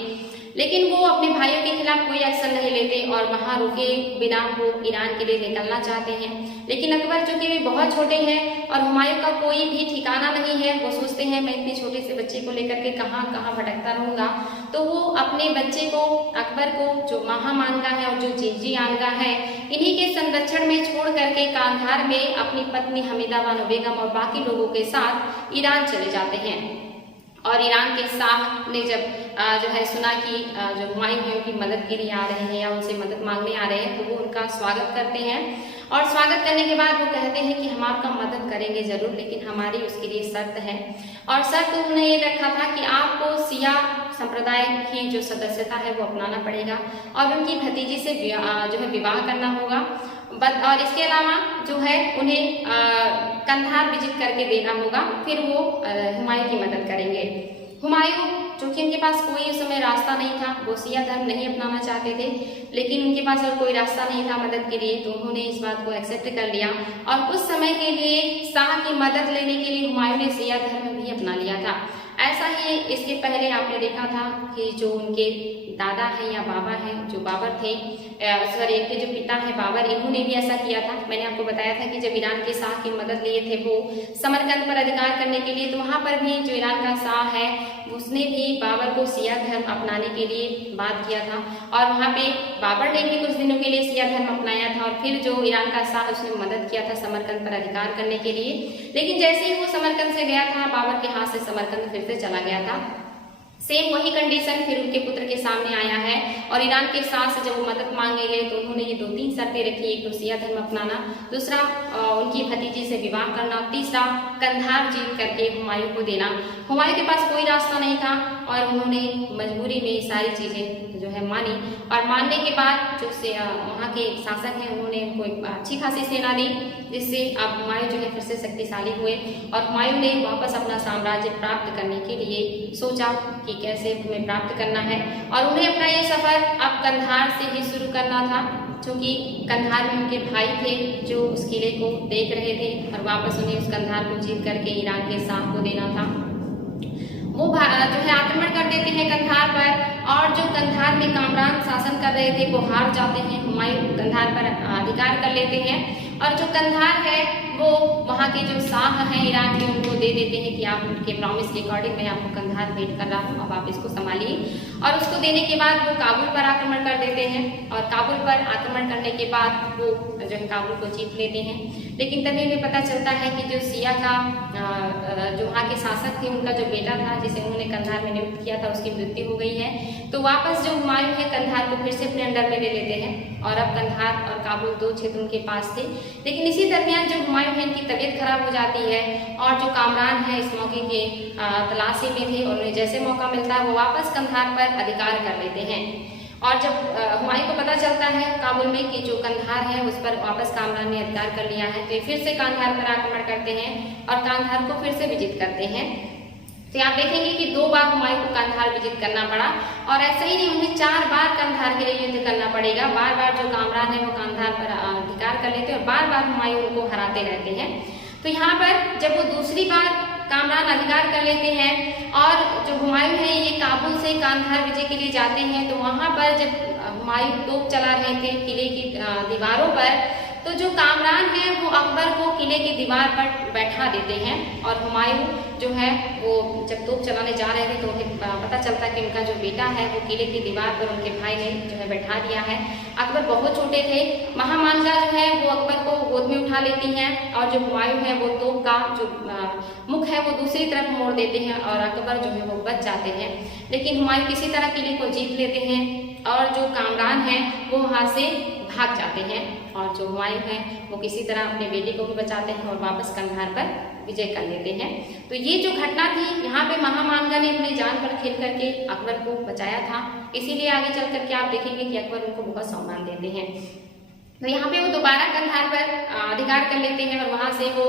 लेकिन वो अपने भाइयों के खिलाफ कोई एक्शन नहीं लेते और वहां रुके बिना वो ईरान के लिए निकलना चाहते हैं। लेकिन अकबर चूंकि वे बहुत छोटे हैं और हुमायूं का कोई भी ठिकाना नहीं है, वो सोचते हैं मैं इतने छोटे से बच्चे को लेकर के कहाँ कहाँ भटकता रहूंगा, तो वो अपने बच्चे को अकबर को जो महामानगा है और जो जिंजी आनगा है इन्हीं के संरक्षण में छोड़ करके कांधार में अपनी पत्नी हमीदा बानो बेगम और बाकी लोगों के साथ ईरान चले जाते हैं। और ईरान के शाह ने जब जो है सुना कि जो हुमायूं है उनकी मदद के लिए आ रहे हैं या उनसे मदद मांगने आ रहे हैं, तो वो उनका स्वागत करते हैं। और स्वागत करने के बाद वो कहते हैं कि हम आपका मदद करेंगे जरूर, लेकिन हमारी उसके लिए शर्त है। और शर्त उन्होंने ये रखा था कि आपको शिया संप्रदाय की जो सदस्यता है वो अपनाना पड़ेगा और उनकी भतीजी से जो है विवाह करना होगा। और इसके अलावा जो है उन्हें कंधार विजिट करके देना होगा, फिर वो हुमायूं की मदद करेंगे। हुमायूं, जो कि उनके पास कोई उस समय रास्ता नहीं था, वो शिया धर्म नहीं अपनाना चाहते थे, लेकिन उनके पास और कोई रास्ता नहीं था मदद के लिए, तो उन्होंने इस बात को एक्सेप्ट कर लिया। और उस समय के लिए शाह की मदद लेने के लिए हुमायूं ने शिया धर्म भी अपना लिया था। ऐसा ही इसके पहले आपने देखा था कि जो उनके दादा हैं या बाबा हैं, जो बाबर थे, सॉरी इनके जो पिता हैं बाबर, इन्होंने भी ऐसा किया था। मैंने आपको बताया था कि जब ईरान के शाह की मदद लिए थे वो समरकंद पर अधिकार करने के लिए, तो वहाँ पर भी जो ईरान का शाह है उसने भी बाबर को शिया धर्म अपनाने के लिए बात किया था। और वहाँ पे बाबर ने भी कुछ दिनों के लिए शिया धर्म अपनाया था और फिर जो ईरान का शाह उसने मदद किया था समरकंद पर अधिकार करने के लिए। लेकिन जैसे ही वो समरकंद से गया था, बाबर के हाथ से समरकंद फिर से चला गया था। सेम वही कंडीशन फिर उनके पुत्र के सामने आया है। और ईरान के शाह से जब वो मदद मांगे गए तो उन्होंने ये 2-3 शर्तें रखी, एक तो शिया धर्म अपनाना, दूसरा उनकी भतीजी से विवाह करना, तीसरा कंधार जीत करके हुमायूं को देना। हुमायूं के पास कोई रास्ता नहीं था और उन्होंने मजबूरी में सारी चीजें जो है मानी। और मानने के बाद जो वहाँ के शासक हैं उन्होंने उनको एक अच्छी खासी सेना दी, जिससे अब हुमायूं जो है फिर से शक्तिशाली हुए। और हुमायूं ने वापस अपना साम्राज्य प्राप्त करने के लिए सोचा कि कैसे हमें प्राप्त करना है। और उन्हें अपना ये सफर अब कंधार से ही शुरू करना था, क्योंकि कंधार में उनके भाई थे जो उस किले को देख रहे थे और वापस उन्हें उस कंधार को जीत करके ईरान के शाह को देना था। वो जो है आक्रमण कर देते हैं कंधार पर, और जो कंधार में कामरान शासन कर रहे थे वो हार जाते हैं। हुमायूं कंधार पर अधिकार कर लेते हैं और जो कंधार है वो वहाँ के जो शाह हैं ईरान के उनको दे देते हैं कि आप उनके प्रॉमिस के अकॉर्डिंग मैं आपको कंधार भेंट कर रहा हूँ, अब आप इसको संभालिए। और उसको देने के बाद वो काबुल पर आक्रमण कर देते हैं और काबुल पर आक्रमण करने के बाद वो जो है काबुल को जीत लेते हैं। लेकिन तभी उन्हें पता चलता है कि जो शिया का जो वहाँ के शासक थे उनका जो बेटा था जिसे उन्होंने कंधार में नियुक्त किया था उसकी मृत्यु हो गई है। तो वापस जो हुमायूं है कंधार को फिर से अपने अंडर में ले लेते हैं और अब कंधार और काबुल 2 क्षेत्र उनके पास थे। लेकिन इसी दरमियान जो हुमायूं है इनकी तबीयत खराब हो जाती है और जो कामरान है इस मौके के तलाशी में थे और उन्हें जैसे मौका मिलता है वो वापस कंधार पर अधिकार कर लेते हैं। और जब हुमायूं को पता चलता है काबुल में कि जो कंधार है उस पर वापस कामरान ने अधिकार कर लिया है, तो ये फिर से कंधार पर आक्रमण करते हैं और कंधार को फिर से विजित करते हैं। तो आप देखेंगे कि 2 बार हुमायूं को कंधार विजित करना पड़ा और ऐसा ही नहीं उन्हें 4 बार कंधार के लिए युद्ध करना पड़ेगा। बार बार जो कामरान है वो कंधार पर अधिकार कर लेते हैं और बार बार हुमायूं उनको हराते रहते हैं। तो यहाँ पर जब वो दूसरी बार कामरान अधिकार कर लेते हैं और जो हुमायूं है ये काबुल से कंधार विजय के लिए जाते हैं, तो वहाँ पर जब हुमायूं तोप चला रहे थे किले की दीवारों पर, तो जो कामरान है वो अकबर को किले की दीवार पर बैठा देते हैं और हुमायूं जो है वो जब तोप चलाने जा रहे थे तो उन्हें पता चलता है कि उनका जो बेटा है वो किले की दीवार पर उनके भाई ने जो है बैठा दिया है। अकबर बहुत छोटे थे, महामानगा जो है वो अकबर को गोद में उठा लेती हैं और जो हुमायूं है वो तोप का जो मुख है वो दूसरी तरफ मोड़ देते हैं और अकबर जो है वो बच जाते हैं। लेकिन हुमायूं किसी तरह किले को जीत लेते हैं और जो कामरान है वो वहाँ से भाग जाते हैं और जो हुमायूं है वो किसी तरह अपने बेटे को भी बचाते हैं और वापस कंधार पर विजय कर लेते हैं। तो ये जो घटना थी यहाँ पे महामानगा ने अपनी जान पर खेल करके अकबर को बचाया था, इसीलिए आगे चल करके आप देखेंगे कि अकबर उनको बहुत सम्मान देते हैं। तो यहाँ पे वो दोबारा कंधार पर अधिकार कर लेते हैं और वहाँ से वो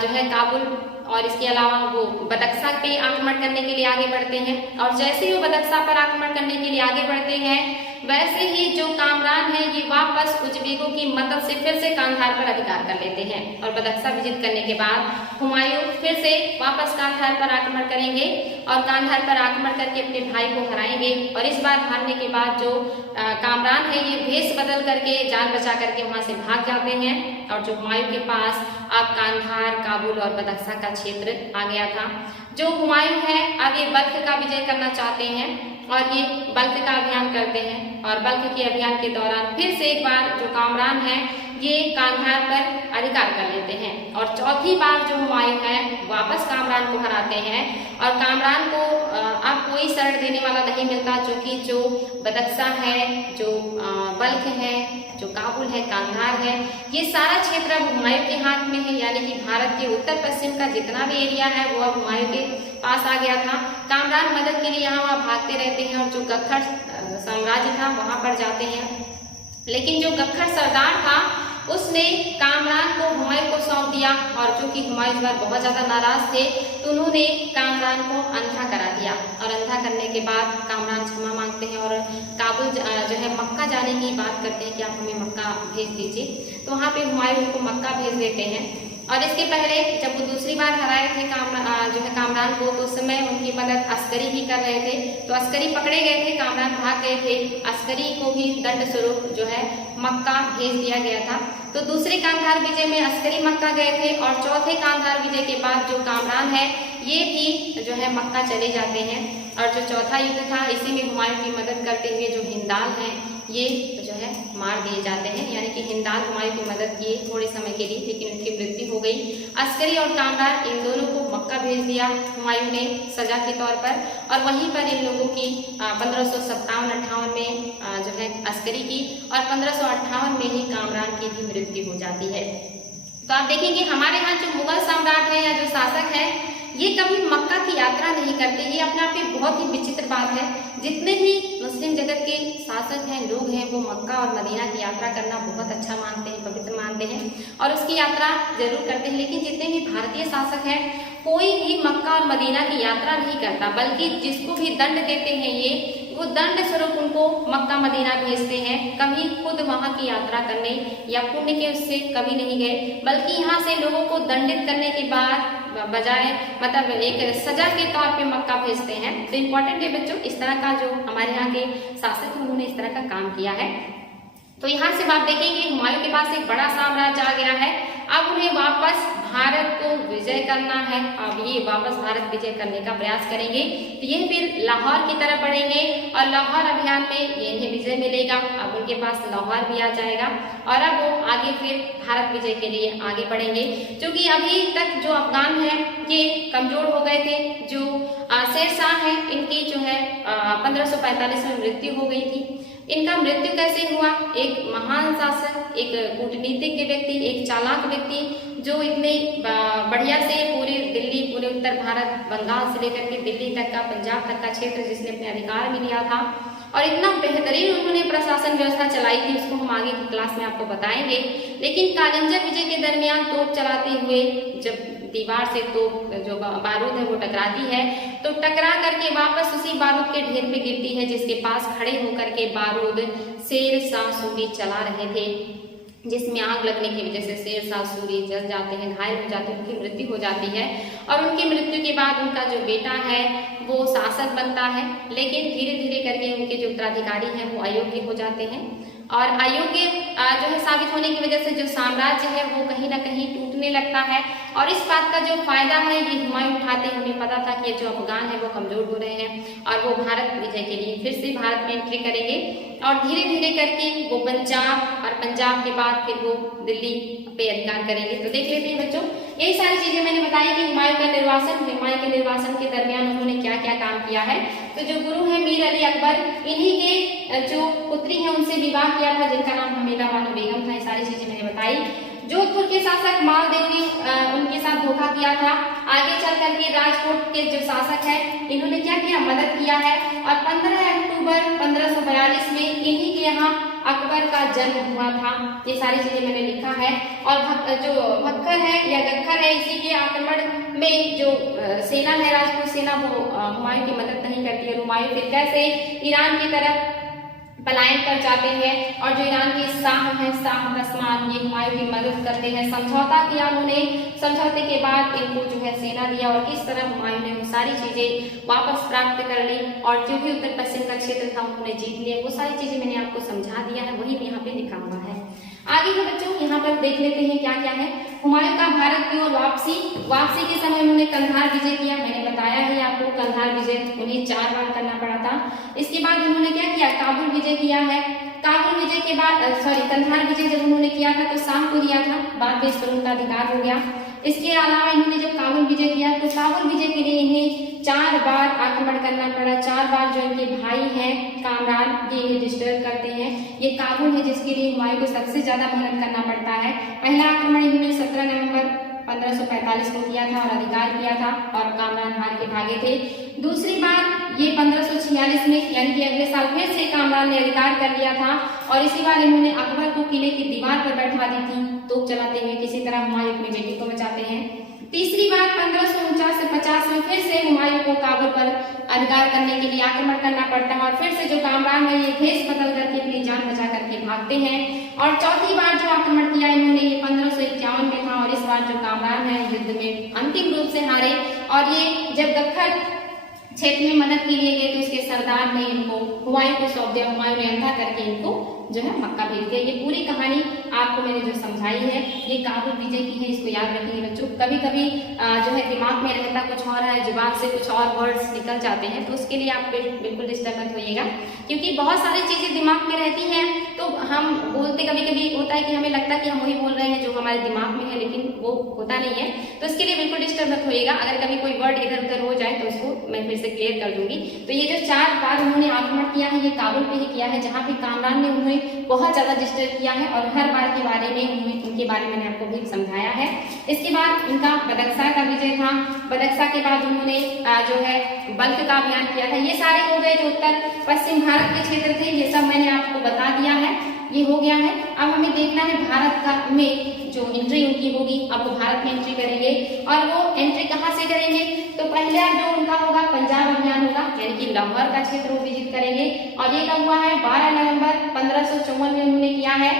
जो है काबुल और इसके अलावा वो बदख्शा पे आक्रमण करने के लिए आगे बढ़ते हैं। और जैसे ही वो बदख्शा पर आक्रमण करने के लिए आगे बढ़ते हैं वैसे ही जो कामरान है ये वापस उज़्बेकों की मदद से फिर से कंधार पर अधिकार कर लेते हैं और बदख्शा विजित करने के बाद हुमायूं फिर से वापस कंधार पर आक्रमण करेंगे और कंधार पर आक्रमण करके अपने भाई को हराएंगे। और इस बार हारने के बाद जो कामरान है ये भेष बदल करके जान बचा करके वहां से भाग जाते हैं और जो हुमायूं के पास अब कंधार, काबुल और बदख्शा का क्षेत्र आ गया था। जो हुमायूं है अब ये बल्ख का विजय करना चाहते हैं और ये बल्ख का अभियान करते हैं और बल्ख के अभियान के दौरान फिर से एक बार जो कामरान है ये कांधार पर अधिकार कर लेते हैं। और चौथी बार जो हुमायूं है वापस कामरान को हराते हैं और कामरान को अब कोई शरण देने वाला नहीं मिलता, क्योंकि जो बदख्शा है, जो बल्ख है, जो काबुल है, कांधार है, ये सारा क्षेत्र अब हुमायूं के हाथ में है। यानी कि भारत के उत्तर पश्चिम का जितना भी एरिया है वो अब हुमायूं के पास आ गया था। कामरान मदद के लिए यहाँ वहाँ भागते रहते हैं और जो गख्खर साम्राज्य था वहाँ पर जाते हैं, लेकिन जो गख्खर सरदार था उसने कामरान को हुमायूं को सौंप दिया। और जो कि हुमायूं इस बार बहुत ज़्यादा नाराज थे तो उन्होंने कामरान को अंधा करा दिया। और अंधा करने के बाद कामरान क्षमा मांगते हैं और काबुल जो है मक्का जाने की बात करते हैं कि आप हमें मक्का भेज दीजिए। तो वहाँ पे हुमायूं उनको मक्का भेज देते हैं। और इसके पहले जब वो दूसरी बार हराए थे जो है कामरान को, तो उस समय उनकी मदद अस्करी भी कर रहे थे। तो अस्करी पकड़े गए थे, कामरान भाग गए थे, अस्करी को भी दंड स्वरूप जो है मक्का भेज दिया गया था। तो दूसरे कांधार विजय में अस्करी मक्का गए थे और चौथे कांधार विजय के बाद जो कामरान है ये भी जो है मक्का चले जाते हैं। और जो चौथा युद्ध था इसी में हुमायूं की मदद करते हुए जो हिंदाल हैं ये जो है मार दिए जाते हैं। यानी कि हिंदाल हुमायूं की मदद किए थोड़े समय के लिए, लेकिन उनकी मृत्यु हो गई। अस्करी और कामरान इन दोनों को मक्का भेज दिया हुमायूं ने सजा के तौर पर, और वहीं पर इन लोगों की 1557-58 में जो है अस्करी की और 1558 में ही कामरान की भी मृत्यु हो जाती है। तो आप देखेंगे हमारे यहाँ जो मुगल सम्राट है या जो शासक है ये कभी मक्का की यात्रा नहीं करते। ये अपने आप में बहुत ही विचित्र बात है। जितने भी मुस्लिम जगत के शासक हैं, लोग हैं, वो मक्का और मदीना की यात्रा करना बहुत अच्छा मानते हैं, पवित्र मानते हैं और उसकी यात्रा जरूर करते हैं। लेकिन जितने भी भारतीय शासक हैं कोई भी मक्का और मदीना की यात्रा नहीं करता, बल्कि जिसको भी दंड देते हैं ये वो दंड स्वरूप उनको मक्का मदीना भेजते हैं। कभी खुद वहाँ की यात्रा करने या पुण्य के उससे कभी नहीं गए, बल्कि यहाँ से लोगों को दंडित करने के बाद बजाय मतलब एक सजा के तौर पे मक्का भेजते हैं। तो इम्पोर्टेंट है बच्चों, इस तरह का जो हमारे यहाँ के शासक हैं उन्होंने इस तरह का काम किया है। तो यहाँ से आप देखेंगे हुमायूं के पास एक बड़ा साम्राज्य आ गया है। अब उन्हें वापस भारत को विजय करना है। अब ये वापस भारत विजय करने का प्रयास करेंगे। तो ये फिर लाहौर की तरफ बढ़ेंगे और लाहौर अभियान में ये इन्हें विजय मिलेगा। अब उनके पास लाहौर भी आ जाएगा और अब वो आगे फिर भारत विजय के लिए आगे बढ़ेंगे। क्योंकि अभी तक जो अफगान है ये कमजोर हो गए थे। जो शेरशाह है इनकी जो है 1545 में मृत्यु हो गई थी। इनका मृत्यु कैसे हुआ? एक महान शासक, एक कूटनीतिज्ञ व्यक्ति, एक चालाक व्यक्ति जो इतने बढ़िया से पूरे दिल्ली, पूरे उत्तर भारत, बंगाल से लेकर के दिल्ली तक का, पंजाब तक का क्षेत्र जिसने अपने अधिकार में लिया था और इतना बेहतरीन उन्होंने प्रशासन व्यवस्था चलाई थी, उसको हम आगे की क्लास में आपको बताएंगे। लेकिन कालंजर विजय के दरमियान तोप चलाते हुए जब दीवार से तोप जो बारूद है वो टकराती है तो टकरा करके वापस उसी बारूद के ढेर पे गिरती है जिसके पास खड़े होकर के बारूद शेरशाह सूरी चला रहे थे, जिसमें आग लगने की वजह से शेरशाह सूरी जल जाते हैं, घायल हो जाते हैं, उनकी मृत्यु हो जाती है। और उनकी मृत्यु के बाद उनका जो बेटा है वो शासक बनता है। लेकिन धीरे धीरे करके उनके जो उत्तराधिकारी हैं वो अयोग्य हो जाते हैं और अयोग्य जो है साबित होने की वजह से जो साम्राज्य है वो कहीं ना कहीं टूटने लगता है। और इस बात का जो फायदा है ये हुमायूं उठाते हैं। उन्हें पता था कि जो अफगान है वो कमजोर हो रहे हैं और वो भारत विजय के लिए फिर से भारत में एंट्री करेंगे और धीरे धीरे करके वो पंजाब और पंजाब के बाद फिर वो दिल्ली पे अधिकार करेंगे। तो देख लेते हैं बच्चों, यही सारी चीजें मैंने बताई कि हुमायूं के निर्वासन के दरमियान उन्होंने क्या क्या काम किया है। तो जो गुरु है मीर अली अकबर, इन्हीं के जो पुत्री है उनसे विवाह किया था जिनका नाम हमीदा बानो बेगम था। ये सारी चीजें मैंने बताई। जोधपुर के शासक मालदेव ने उनके साथ धोखा किया था। आगे चल करके राजकोट के जो शासक है इन्होंने क्या किया, मदद किया है। और 15 अक्टूबर 1542 में इन्हीं के यहाँ अकबर का जन्म हुआ था। ये सारी चीजें मैंने लिखा है। और जो भक्कर है या गख्खर है इसी के आक्रमण में जो सेना है, राजपूत सेना, वो हुमायूं की मदद नहीं करती है। हुमायूं फिर कैसे ईरान की तरफ पलायन कर जाते हैं और जो ईरान के शाह हैं, शाह दस्मान, ये हुमायूं की मदद करते हैं। समझौता किया उन्होंने, समझौते के बाद इनको जो है सेना दिया और किस तरह हुमायूं ने वो सारी चीजें वापस प्राप्त कर ली और जो भी उत्तर पश्चिम का क्षेत्र था उन्होंने जीत लिया। वो सारी चीजें मैंने आपको समझा दिया है, वही यहाँ पे लिखा हुआ है। आगे के बच्चों यहाँ पर देख लेते हैं क्या क्या है। हुमायूं का भारत की ओर वापसी के समय उन्होंने कंधार विजय किया। मैंने बताया है आपको कंधार विजय उन्हें 4 बार करना पड़ा था। इसके बाद उन्होंने क्या किया, काबुल विजय किया है। काबुल विजय के बाद कंधार विजय जब उन्होंने किया था तो शाम को लिया था, बाद में इस पर उनका अधिकार हो गया। इसके अलावा इन्होंने जब काबुल विजय किया तो काबुल विजय के लिए इन्हें 4 बार आक्रमण करना पड़ा। 4 बार जो इनके भाई हैं कामरान, ये इन्हें डिस्टर्ब करते हैं। ये काबुल है जिसके लिए हुमायूं को सबसे ज्यादा मेहनत करना पड़ता है। पहला आक्रमण इन्होंने 17 नवंबर 1545 को किया था और अधिकार किया था और कामरान हार के भागे थे। दूसरी बार ये 1546 में यानी कि अगले साल फिर से कामरान ने अधिकार कर लिया था और इसी बार इन्होंने अकबर को किले की दीवार पर बैठवा दी थी तोप चलाते हुए। किसी तरह हुमायूं अपनी बेटी को बचाते हैं। तीसरी बार 1549 से 50 में फिर से हुमायूं को काबुल पर अधिकार करने के लिए आक्रमण करना पड़ता है और फिर से जो कामरान है ये भेष बदल करके अपनी जान बचा करके भागते हैं। और चौथी बार जो आक्रमण किया इन्होंने ये 1551 में था और इस बार जो कामरान है युद्ध में अंतिम रूप से हारे और ये जब गखर क्षेत्र में मदद के लिए गए तो उसके सरदार ने इनको हुमायूं को सौंप दिया। हुमायूं ने अंधा करके इनको जो है मक्का भेज दिया। ये पूरी कहानी आपको मैंने जो समझाई है ये काबुल विजय की है, इसको याद रखिए बच्चों। कभी कभी जो है दिमाग में रहता कुछ और है, जुबान से कुछ और वर्ड्स निकल जाते हैं तो उसके लिए आप बिल्कुल डिस्टर्ब मत होइएगा, क्योंकि बहुत सारी चीजें दिमाग में रहती हैं तो हम बोलते कभी कभी होता है कि हमें लगता है कि हम वही बोल रहे हैं जो हमारे दिमाग में है, लेकिन वो होता नहीं है। तो इसके लिए बिल्कुल डिस्टर्ब मत होइएगा। अगर कभी कोई वर्ड इधर उधर हो जाए तो उसको मैं फिर से क्लियर कर दूंगी। तो ये जो 4 बार उन्होंने आक्रमण किया है ये काबुल पे ही किया है, जहाँ पे कामरान ने उन्हें बहुत ज्यादा डिस्टर्ब किया है और हर बार के बारे में उनके बारे में मैंने आपको भी समझाया है। इसके बाद उनका बदख्शा का विजय था। बदख्शा के बाद उन्होंने जो है बल्ख का अभियान किया था। ये सारे हो गए जो उत्तर पश्चिम भारत के क्षेत्र थे, ये सब मैंने आपको बता दिया है, ये हो गया है। अब हमें देखना है भारत का में जो एंट्री उनकी होगी, अब वो भारत में एंट्री करेंगे और वो एंट्री कहाँ से करेंगे तो पहला जो उनका होगा पंजाब अभियान होगा, यानी कि लाहौर का क्षेत्र वो विजिट करेंगे और ये कब हुआ है 12 नवंबर 1554 में उन्होंने किया है।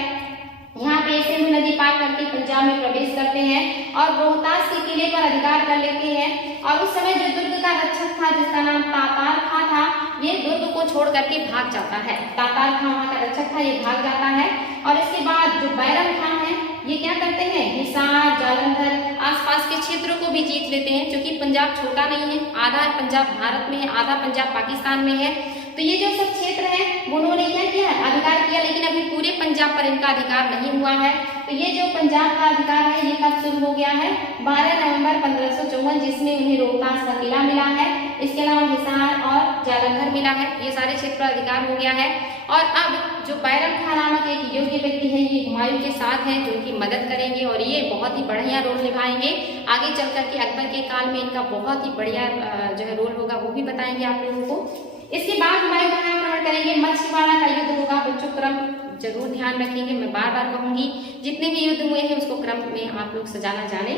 यहाँ पे सिंधु नदी पार करके पंजाब में प्रवेश करते हैं और रोहतास के किले पर अधिकार कर लेते हैं और उस समय जो दुर्ग का रक्षक था जिसका नाम तातार खां था, ये दुर्ग को छोड़ करके भाग जाता है। तातार खां वहाँ का रक्षक था, ये भाग जाता है और इसके बाद जो बैरम खां है ये क्या करते हैं हिसार, जालंधर आसपास के क्षेत्रों को भी जीत लेते हैं, क्योंकि पंजाब छोटा नहीं है, आधा पंजाब भारत में है, आधा पंजाब पाकिस्तान में है। तो ये जो सब क्षेत्र है उन्होंने क्या किया अधिकार किया, लेकिन अभी पूरे पंजाब पर इनका अधिकार नहीं हुआ है। तो ये जो पंजाब का अधिकार है ये कब शुरू हो गया है 12 नवंबर 1554, जिसमें उन्हें रोहतास का किला मिला है, इसके अलावा हिसार और जालंधर मिला है। ये सारे क्षेत्र पर अधिकार हो गया है। और अब जो बैरम खां नामक एक योग्य व्यक्ति है ये हुमायूं के साथ हैं जो उनकी मदद करेंगे और ये बहुत ही बढ़िया रोल निभाएंगे। आगे चल करके अकबर के काल में इनका बहुत ही बढ़िया जो है रोल होगा, वो भी बताएंगे आप लोगों को। इसके बाद हुमायूं कहाँ आक्रमण करेंगे, मछलीवाड़ा का युद्ध होगा। बच्चों क्रम जरूर ध्यान रखेंगे, मैं बार बार कहूंगी जितने भी युद्ध हुए हैं उसको क्रम में आप लोग सजाना जाने।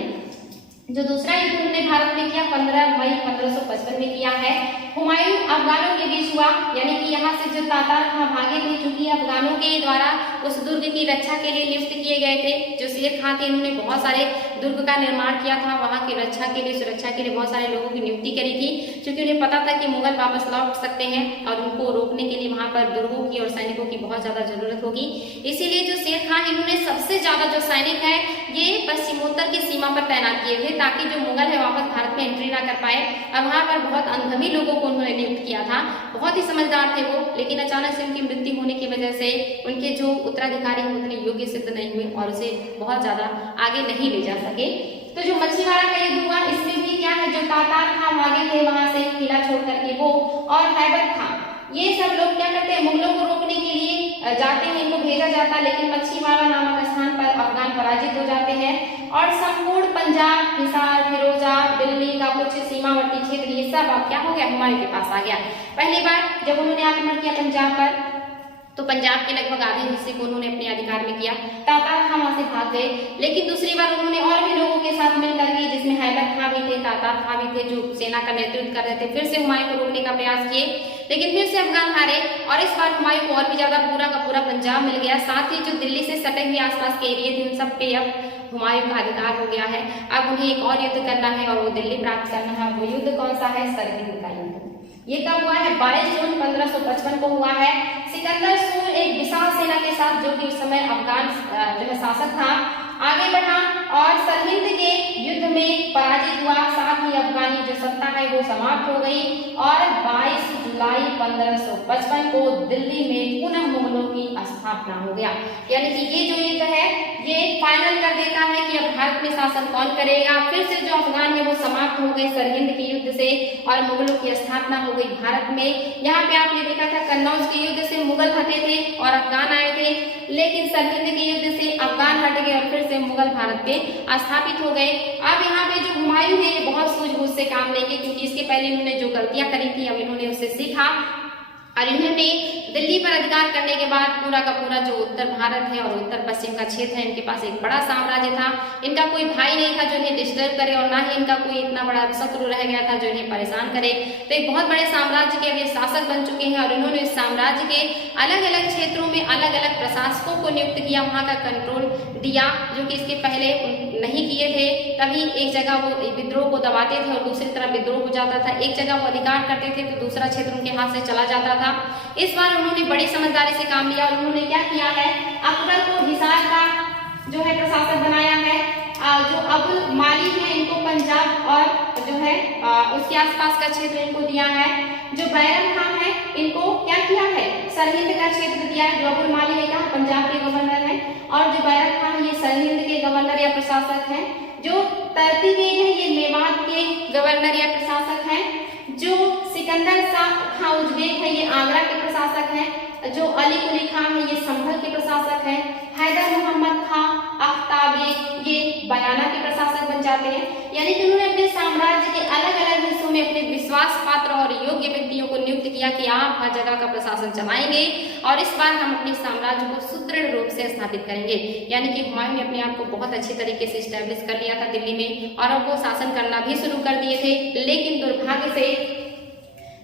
जो दूसरा युद्ध उन्होंने भारत में किया 15 मई 1555 में किया है। हुमायूं अफगानों के बीच हुआ, यानी कि यहाँ से जो तातार खां भागे थे, चूंकि अफगानों के द्वारा उस दुर्ग की रक्षा के लिए नियुक्त किए गए थे। जो शेर खां थे इन्होंने बहुत सारे दुर्ग का निर्माण किया था, वहाँ की रक्षा के लिए सुरक्षा के लिए बहुत सारे लोगों की नियुक्ति करी थी, क्योंकि उन्हें पता था कि मुगल वापस लौट सकते हैं और उनको रोकने के लिए वहाँ पर दुर्गों की और सैनिकों की बहुत ज्यादा जरूरत होगी। इसीलिए जो शेर खां इन्होंने सबसे ज्यादा जो सैनिक है ये पश्चिमोत्तर की सीमा पर तैनात किए थे, ताकि जो मुगल है वापस भारत में एंट्री ना कर पाए। और वहाँ पर बहुत अनुभवी लोगों को उन्होंने नियुक्त किया था, बहुत ही समझदार थे वो, लेकिन अचानक से उनकी मृत्यु होने की वजह से उनके जो उत्तराधिकारी उतने योग्य सिद्ध नहीं हुए और उसे बहुत ज्यादा आगे नहीं ले जा सके। तो जो मछलीवाड़ा का युद्ध हुआ इसमें भी क्या है, जो तातार खां भागे थे वहां से किला छोड़ करके वो और हैबर खां, ये सब लोग क्या करते हैं मुगलों को रोकने के लिए जाते हैं, इनको भेजा जाता है, लेकिन मछलीवाड़ा नामक स्थान पर अफगान पराजित हो जाते हैं और संपूर्ण पंजाब, हिसार, फिरोजा, दिल्ली का कुछ सीमावर्ती क्षेत्र ये सब अब क्या हो गया हुमायूं के पास आ गया। पहली बार जब उन्होंने आक्रमण किया पंजाब पर तो पंजाब के लगभग आधे हिस्से को उन्होंने अपने अधिकार में किया। तातार खां वहां से भाग गए, लेकिन दूसरी बार उन्होंने और भी लोगों के साथ मिलकर के, जिसमें हैबर खां भी थे, तातार खां भी थे, जो सेना का नेतृत्व कर रहे थे, फिर से हुमायूं को रोकने का प्रयास किए, लेकिन फिर से अफगान हारे और इस बार हुमायूं को और भी ज्यादा पूरा का पूरा पंजाब मिल गया। साथ ही जो दिल्ली से सटे हुए आसपास के एरिया थे उन सब पे अब हुमायूं का अधिकार हो गया है। अब उन्हें एक और युद्ध करना है और वो दिल्ली प्राप्त करना है। वो युद्ध कौन सा है, सरहिंद का युद्ध। ये कब हुआ है 22 जून 1555 को हुआ है। सिकंदर सूर एक विशाल सेना के साथ, जो कि उस समय अफगान जो है शासक था, आगे बढ़ा और सरहिंद के युद्ध में पराजित हुआ। साथ ही अफगानी जो सत्ता है वो समाप्त हो गई और 22 जुलाई 1555 को दिल्ली में पुनः मुगलों की स्थापना हो गया। यानी कि ये जो युद्ध है ये फाइनल कर देता है कि अब भारत में शासन कौन करेगा। फिर से जो अफगान में वो समाप्त हो गए सरहिंद के युद्ध से और मुगलों की स्थापना हो गई भारत में। यहाँ पे आपने देखा था कन्नौज के युद्ध से मुगल हटे थे और अफगान आए थे, लेकिन सरहिंद के युद्ध से अफगान हट गए और फिर से मुगल भारत पे स्थापित हो गए। अब यहाँ पे जो हुमायूं है बहुत सूझबूझ से काम लेंगे, क्योंकि इसके पहले इन्होंने जो गलतियां करी थी अब इन्होंने उससे सीखा और इन्होंने दिल्ली पर अधिकार करने के बाद पूरा का पूरा जो उत्तर भारत है और उत्तर पश्चिम का क्षेत्र है, इनके पास एक बड़ा साम्राज्य था। इनका कोई भाई नहीं था जो इन्हें डिस्टर्ब करे और ना ही इनका कोई इतना बड़ा शत्रु रह गया था जो इन्हें परेशान करे। तो एक बहुत बड़े साम्राज्य के अभी शासक बन चुके हैं और इन्होंने इस साम्राज्य के अलग अलग क्षेत्रों में अलग अलग प्रशासकों को नियुक्त किया, वहां का कंट्रोल दिया, जो कि इसके पहले नहीं किए थे। तभी एक जगह वो विद्रोह को दबाते थे और दूसरी तरफ विद्रोह हो जाता था, एक जगह वो अधिकार करते थे तो दूसरा क्षेत्र उनके हाथ से चला जाता था। इस बार उन्होंने बड़ी समझदारी से काम लिया और उन्होंने क्या किया है, अकबर को हिसार का जो है प्रशासक बनाया है। जो अबुल मालिक है इनको पंजाब और जो है उसके आसपास का क्षेत्र इनको दिया है। जो बैरम खान है इनको क्या किया है, सरहिंद का क्षेत्र दिया है। जो अबुल मालिक है कहाँ, पंजाब के गवर्नर है, और जो बैरम खान है ये सरहिंद के गवर्नर या प्रशासक हैं। जो तरती बेग है ये मेवात के गवर्नर या प्रशासक हैं। जो सिकंदर शाह खां उज़्बेक है ये आगरा के प्रशासक हैं। जो अली कुली खान है ये संभल के प्रशासक हैं। हैदर मोहम्मद खां आफ्ताब ये बयाना के प्रशासक बन जाते हैं। यानी कि उन्होंने अपने साम्राज्य के अलग अलग हिस्सों में अपने विश्वास पात्र और योग्य व्यक्तियों को नियुक्त किया कि आप हर जगह का प्रशासन चलाएंगे और इस बार हम अपने साम्राज्य को सुदृढ़ रूप से स्थापित करेंगे। यानी कि हुमायूं ने अपने आप को बहुत अच्छी तरीके से स्टैब्लिश कर लिया था दिल्ली में और अब वो शासन करना भी शुरू कर दिए थे। लेकिन दुर्भाग्य से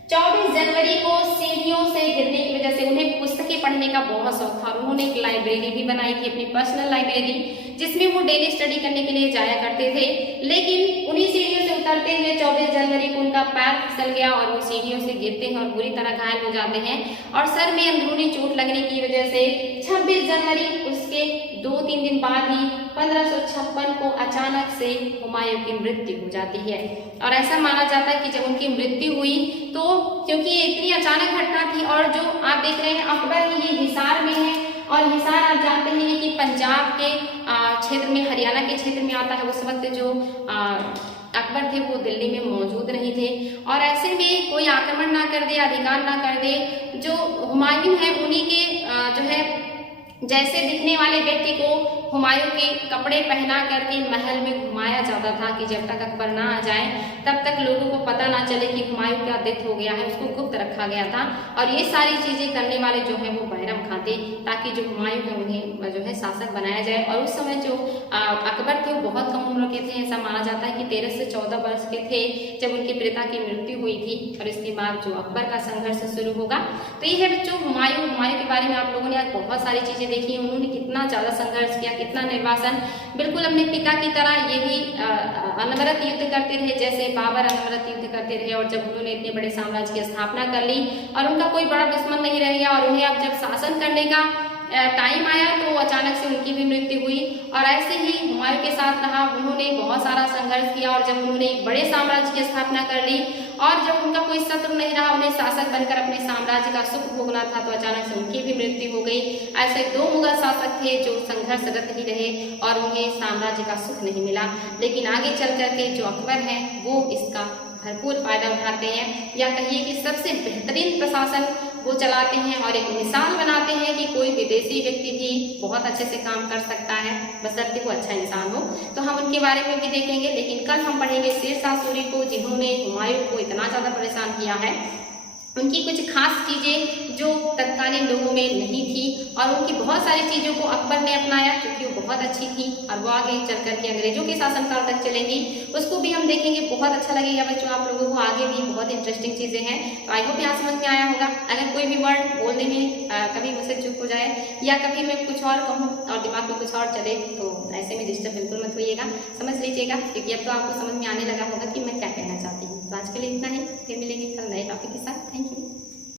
24 जनवरी को सीढ़ियों से गिरने की वजह से उन्हें पुस्तकें पढ़ने का बहुत शौक था और उन्होंने एक लाइब्रेरी भी बनाई थी, अपनी पर्सनल लाइब्रेरी, जिसमें वो डेली स्टडी करने के लिए जाया करते थे। लेकिन उन्हीं सीढ़ियों से उतरते हुए 24 जनवरी को उनका पैर फिसल गया और वो सीढ़ियों से गिरते हैं और बुरी तरह घायल हो जाते हैं और सर में अंदरूनी चोट लगने की वजह से 26 जनवरी उसके 2-3 दिन बाद ही 1556 को अचानक से हुमायूं की मृत्यु हो जाती है। और ऐसा माना जाता है कि जब उनकी मृत्यु हुई तो क्योंकि ये इतनी अचानक घटना थी और जो आप देख रहे हैं अकबर ये हिसार में है और हिसार आप जानते हैं कि पंजाब के क्षेत्र में, हरियाणा के क्षेत्र में आता है। उस वक्त जो अकबर थे वो दिल्ली में मौजूद नहीं थे और ऐसे में कोई आक्रमण ना कर दे, अधिकार ना कर दे। जो हुमायूं है उन्हीं के जो है जैसे दिखने वाले व्यक्ति को हुमायूं के कपड़े पहना करके महल में घुमाया जाता था कि जब तक अकबर ना आ जाए तब तक लोगों को पता ना चले कि हुमायूं का डेथ हो गया है, उसको गुप्त रखा गया था। और ये सारी चीजें करने वाले जो है वो बैरम खां थे, ताकि जो हुमायूं है उन्हें जो है शासक बनाया जाए। और उस समय जो अकबर थे वो बहुत कम उम्र के थे, ऐसा माना जाता है कि 13 से 14 वर्ष के थे जब उनके पिता की मृत्यु हुई थी और इसके बाद जो अकबर का संघर्ष शुरू होगा। तो ये है बच्चों हुमायूं के बारे में आप लोगों ने आज बहुत सारी चीजें देखी। उन्होंने कितना ज्यादा संघर्ष किया, कितना निर्वासन, बिल्कुल अपने पिता की तरह ये भी अनवरत युद्ध करते रहे जैसे बाबर अनवरत युद्ध करते रहे। और जब उन्होंने इतने बड़े साम्राज्य की स्थापना कर ली और उनका कोई बड़ा दुश्मन नहीं रह गया और उन्हें अब जब शासन करने का टाइम आया तो अचानक से उनकी भी मृत्यु हुई। और ऐसे ही हुमायूं के साथ रहा, उन्होंने बहुत सारा संघर्ष किया और जब उन्होंने एक बड़े साम्राज्य की स्थापना कर ली और जब उनका कोई शत्रु नहीं रहा, उन्हें शासक बनकर अपने साम्राज्य का सुख भोगना था, तो अचानक से उनकी भी मृत्यु हो गई। ऐसे 2 मुगल शासक थे जो संघर्षरत ही रहे और उन्हें साम्राज्य का सुख नहीं मिला। लेकिन आगे चल करके जो अकबर हैं वो इसका भरपूर फायदा उठाते हैं, या कहिए कि सबसे बेहतरीन प्रशासन वो चलाते हैं और एक मिसाल बनाते हैं कि कोई विदेशी व्यक्ति भी बहुत अच्छे से काम कर सकता है, बशर्ते वो अच्छा इंसान हो। तो हम उनके बारे में भी देखेंगे। लेकिन कल हम पढ़ेंगे शेरशाह सूरी को, जिन्होंने हुमायूं को इतना ज़्यादा परेशान किया है। उनकी कुछ खास चीज़ें जो तत्कालीन लोगों में नहीं थी और उनकी बहुत सारी चीज़ों को अकबर ने अपनाया क्योंकि वो बहुत अच्छी थी और वो आगे चल करके अंग्रेजों के शासनकाल तक चलेंगी, उसको भी हम देखेंगे। बहुत अच्छा लगेगा बच्चों आप लोगों को, आगे भी बहुत इंटरेस्टिंग चीज़ें हैं। तो आई होप यहाँ समझ में आया होगा। अगर कोई भी वर्ड बोलने में कभी मुझसे चूक हो जाए या कभी मैं कुछ और कहूँ और दिमाग में कुछ और चले तो ऐसे में डिस्टर्ब बिल्कुल मत होइएगा, समझ लीजिएगा, क्योंकि अब तो आपको समझ में आने लगा होगा कि मैं क्या कहना चाहती हूँ। तो आज के लिए इतना ही, फिर मिलेंगे कल नए टॉपिक के साथ। Thank you.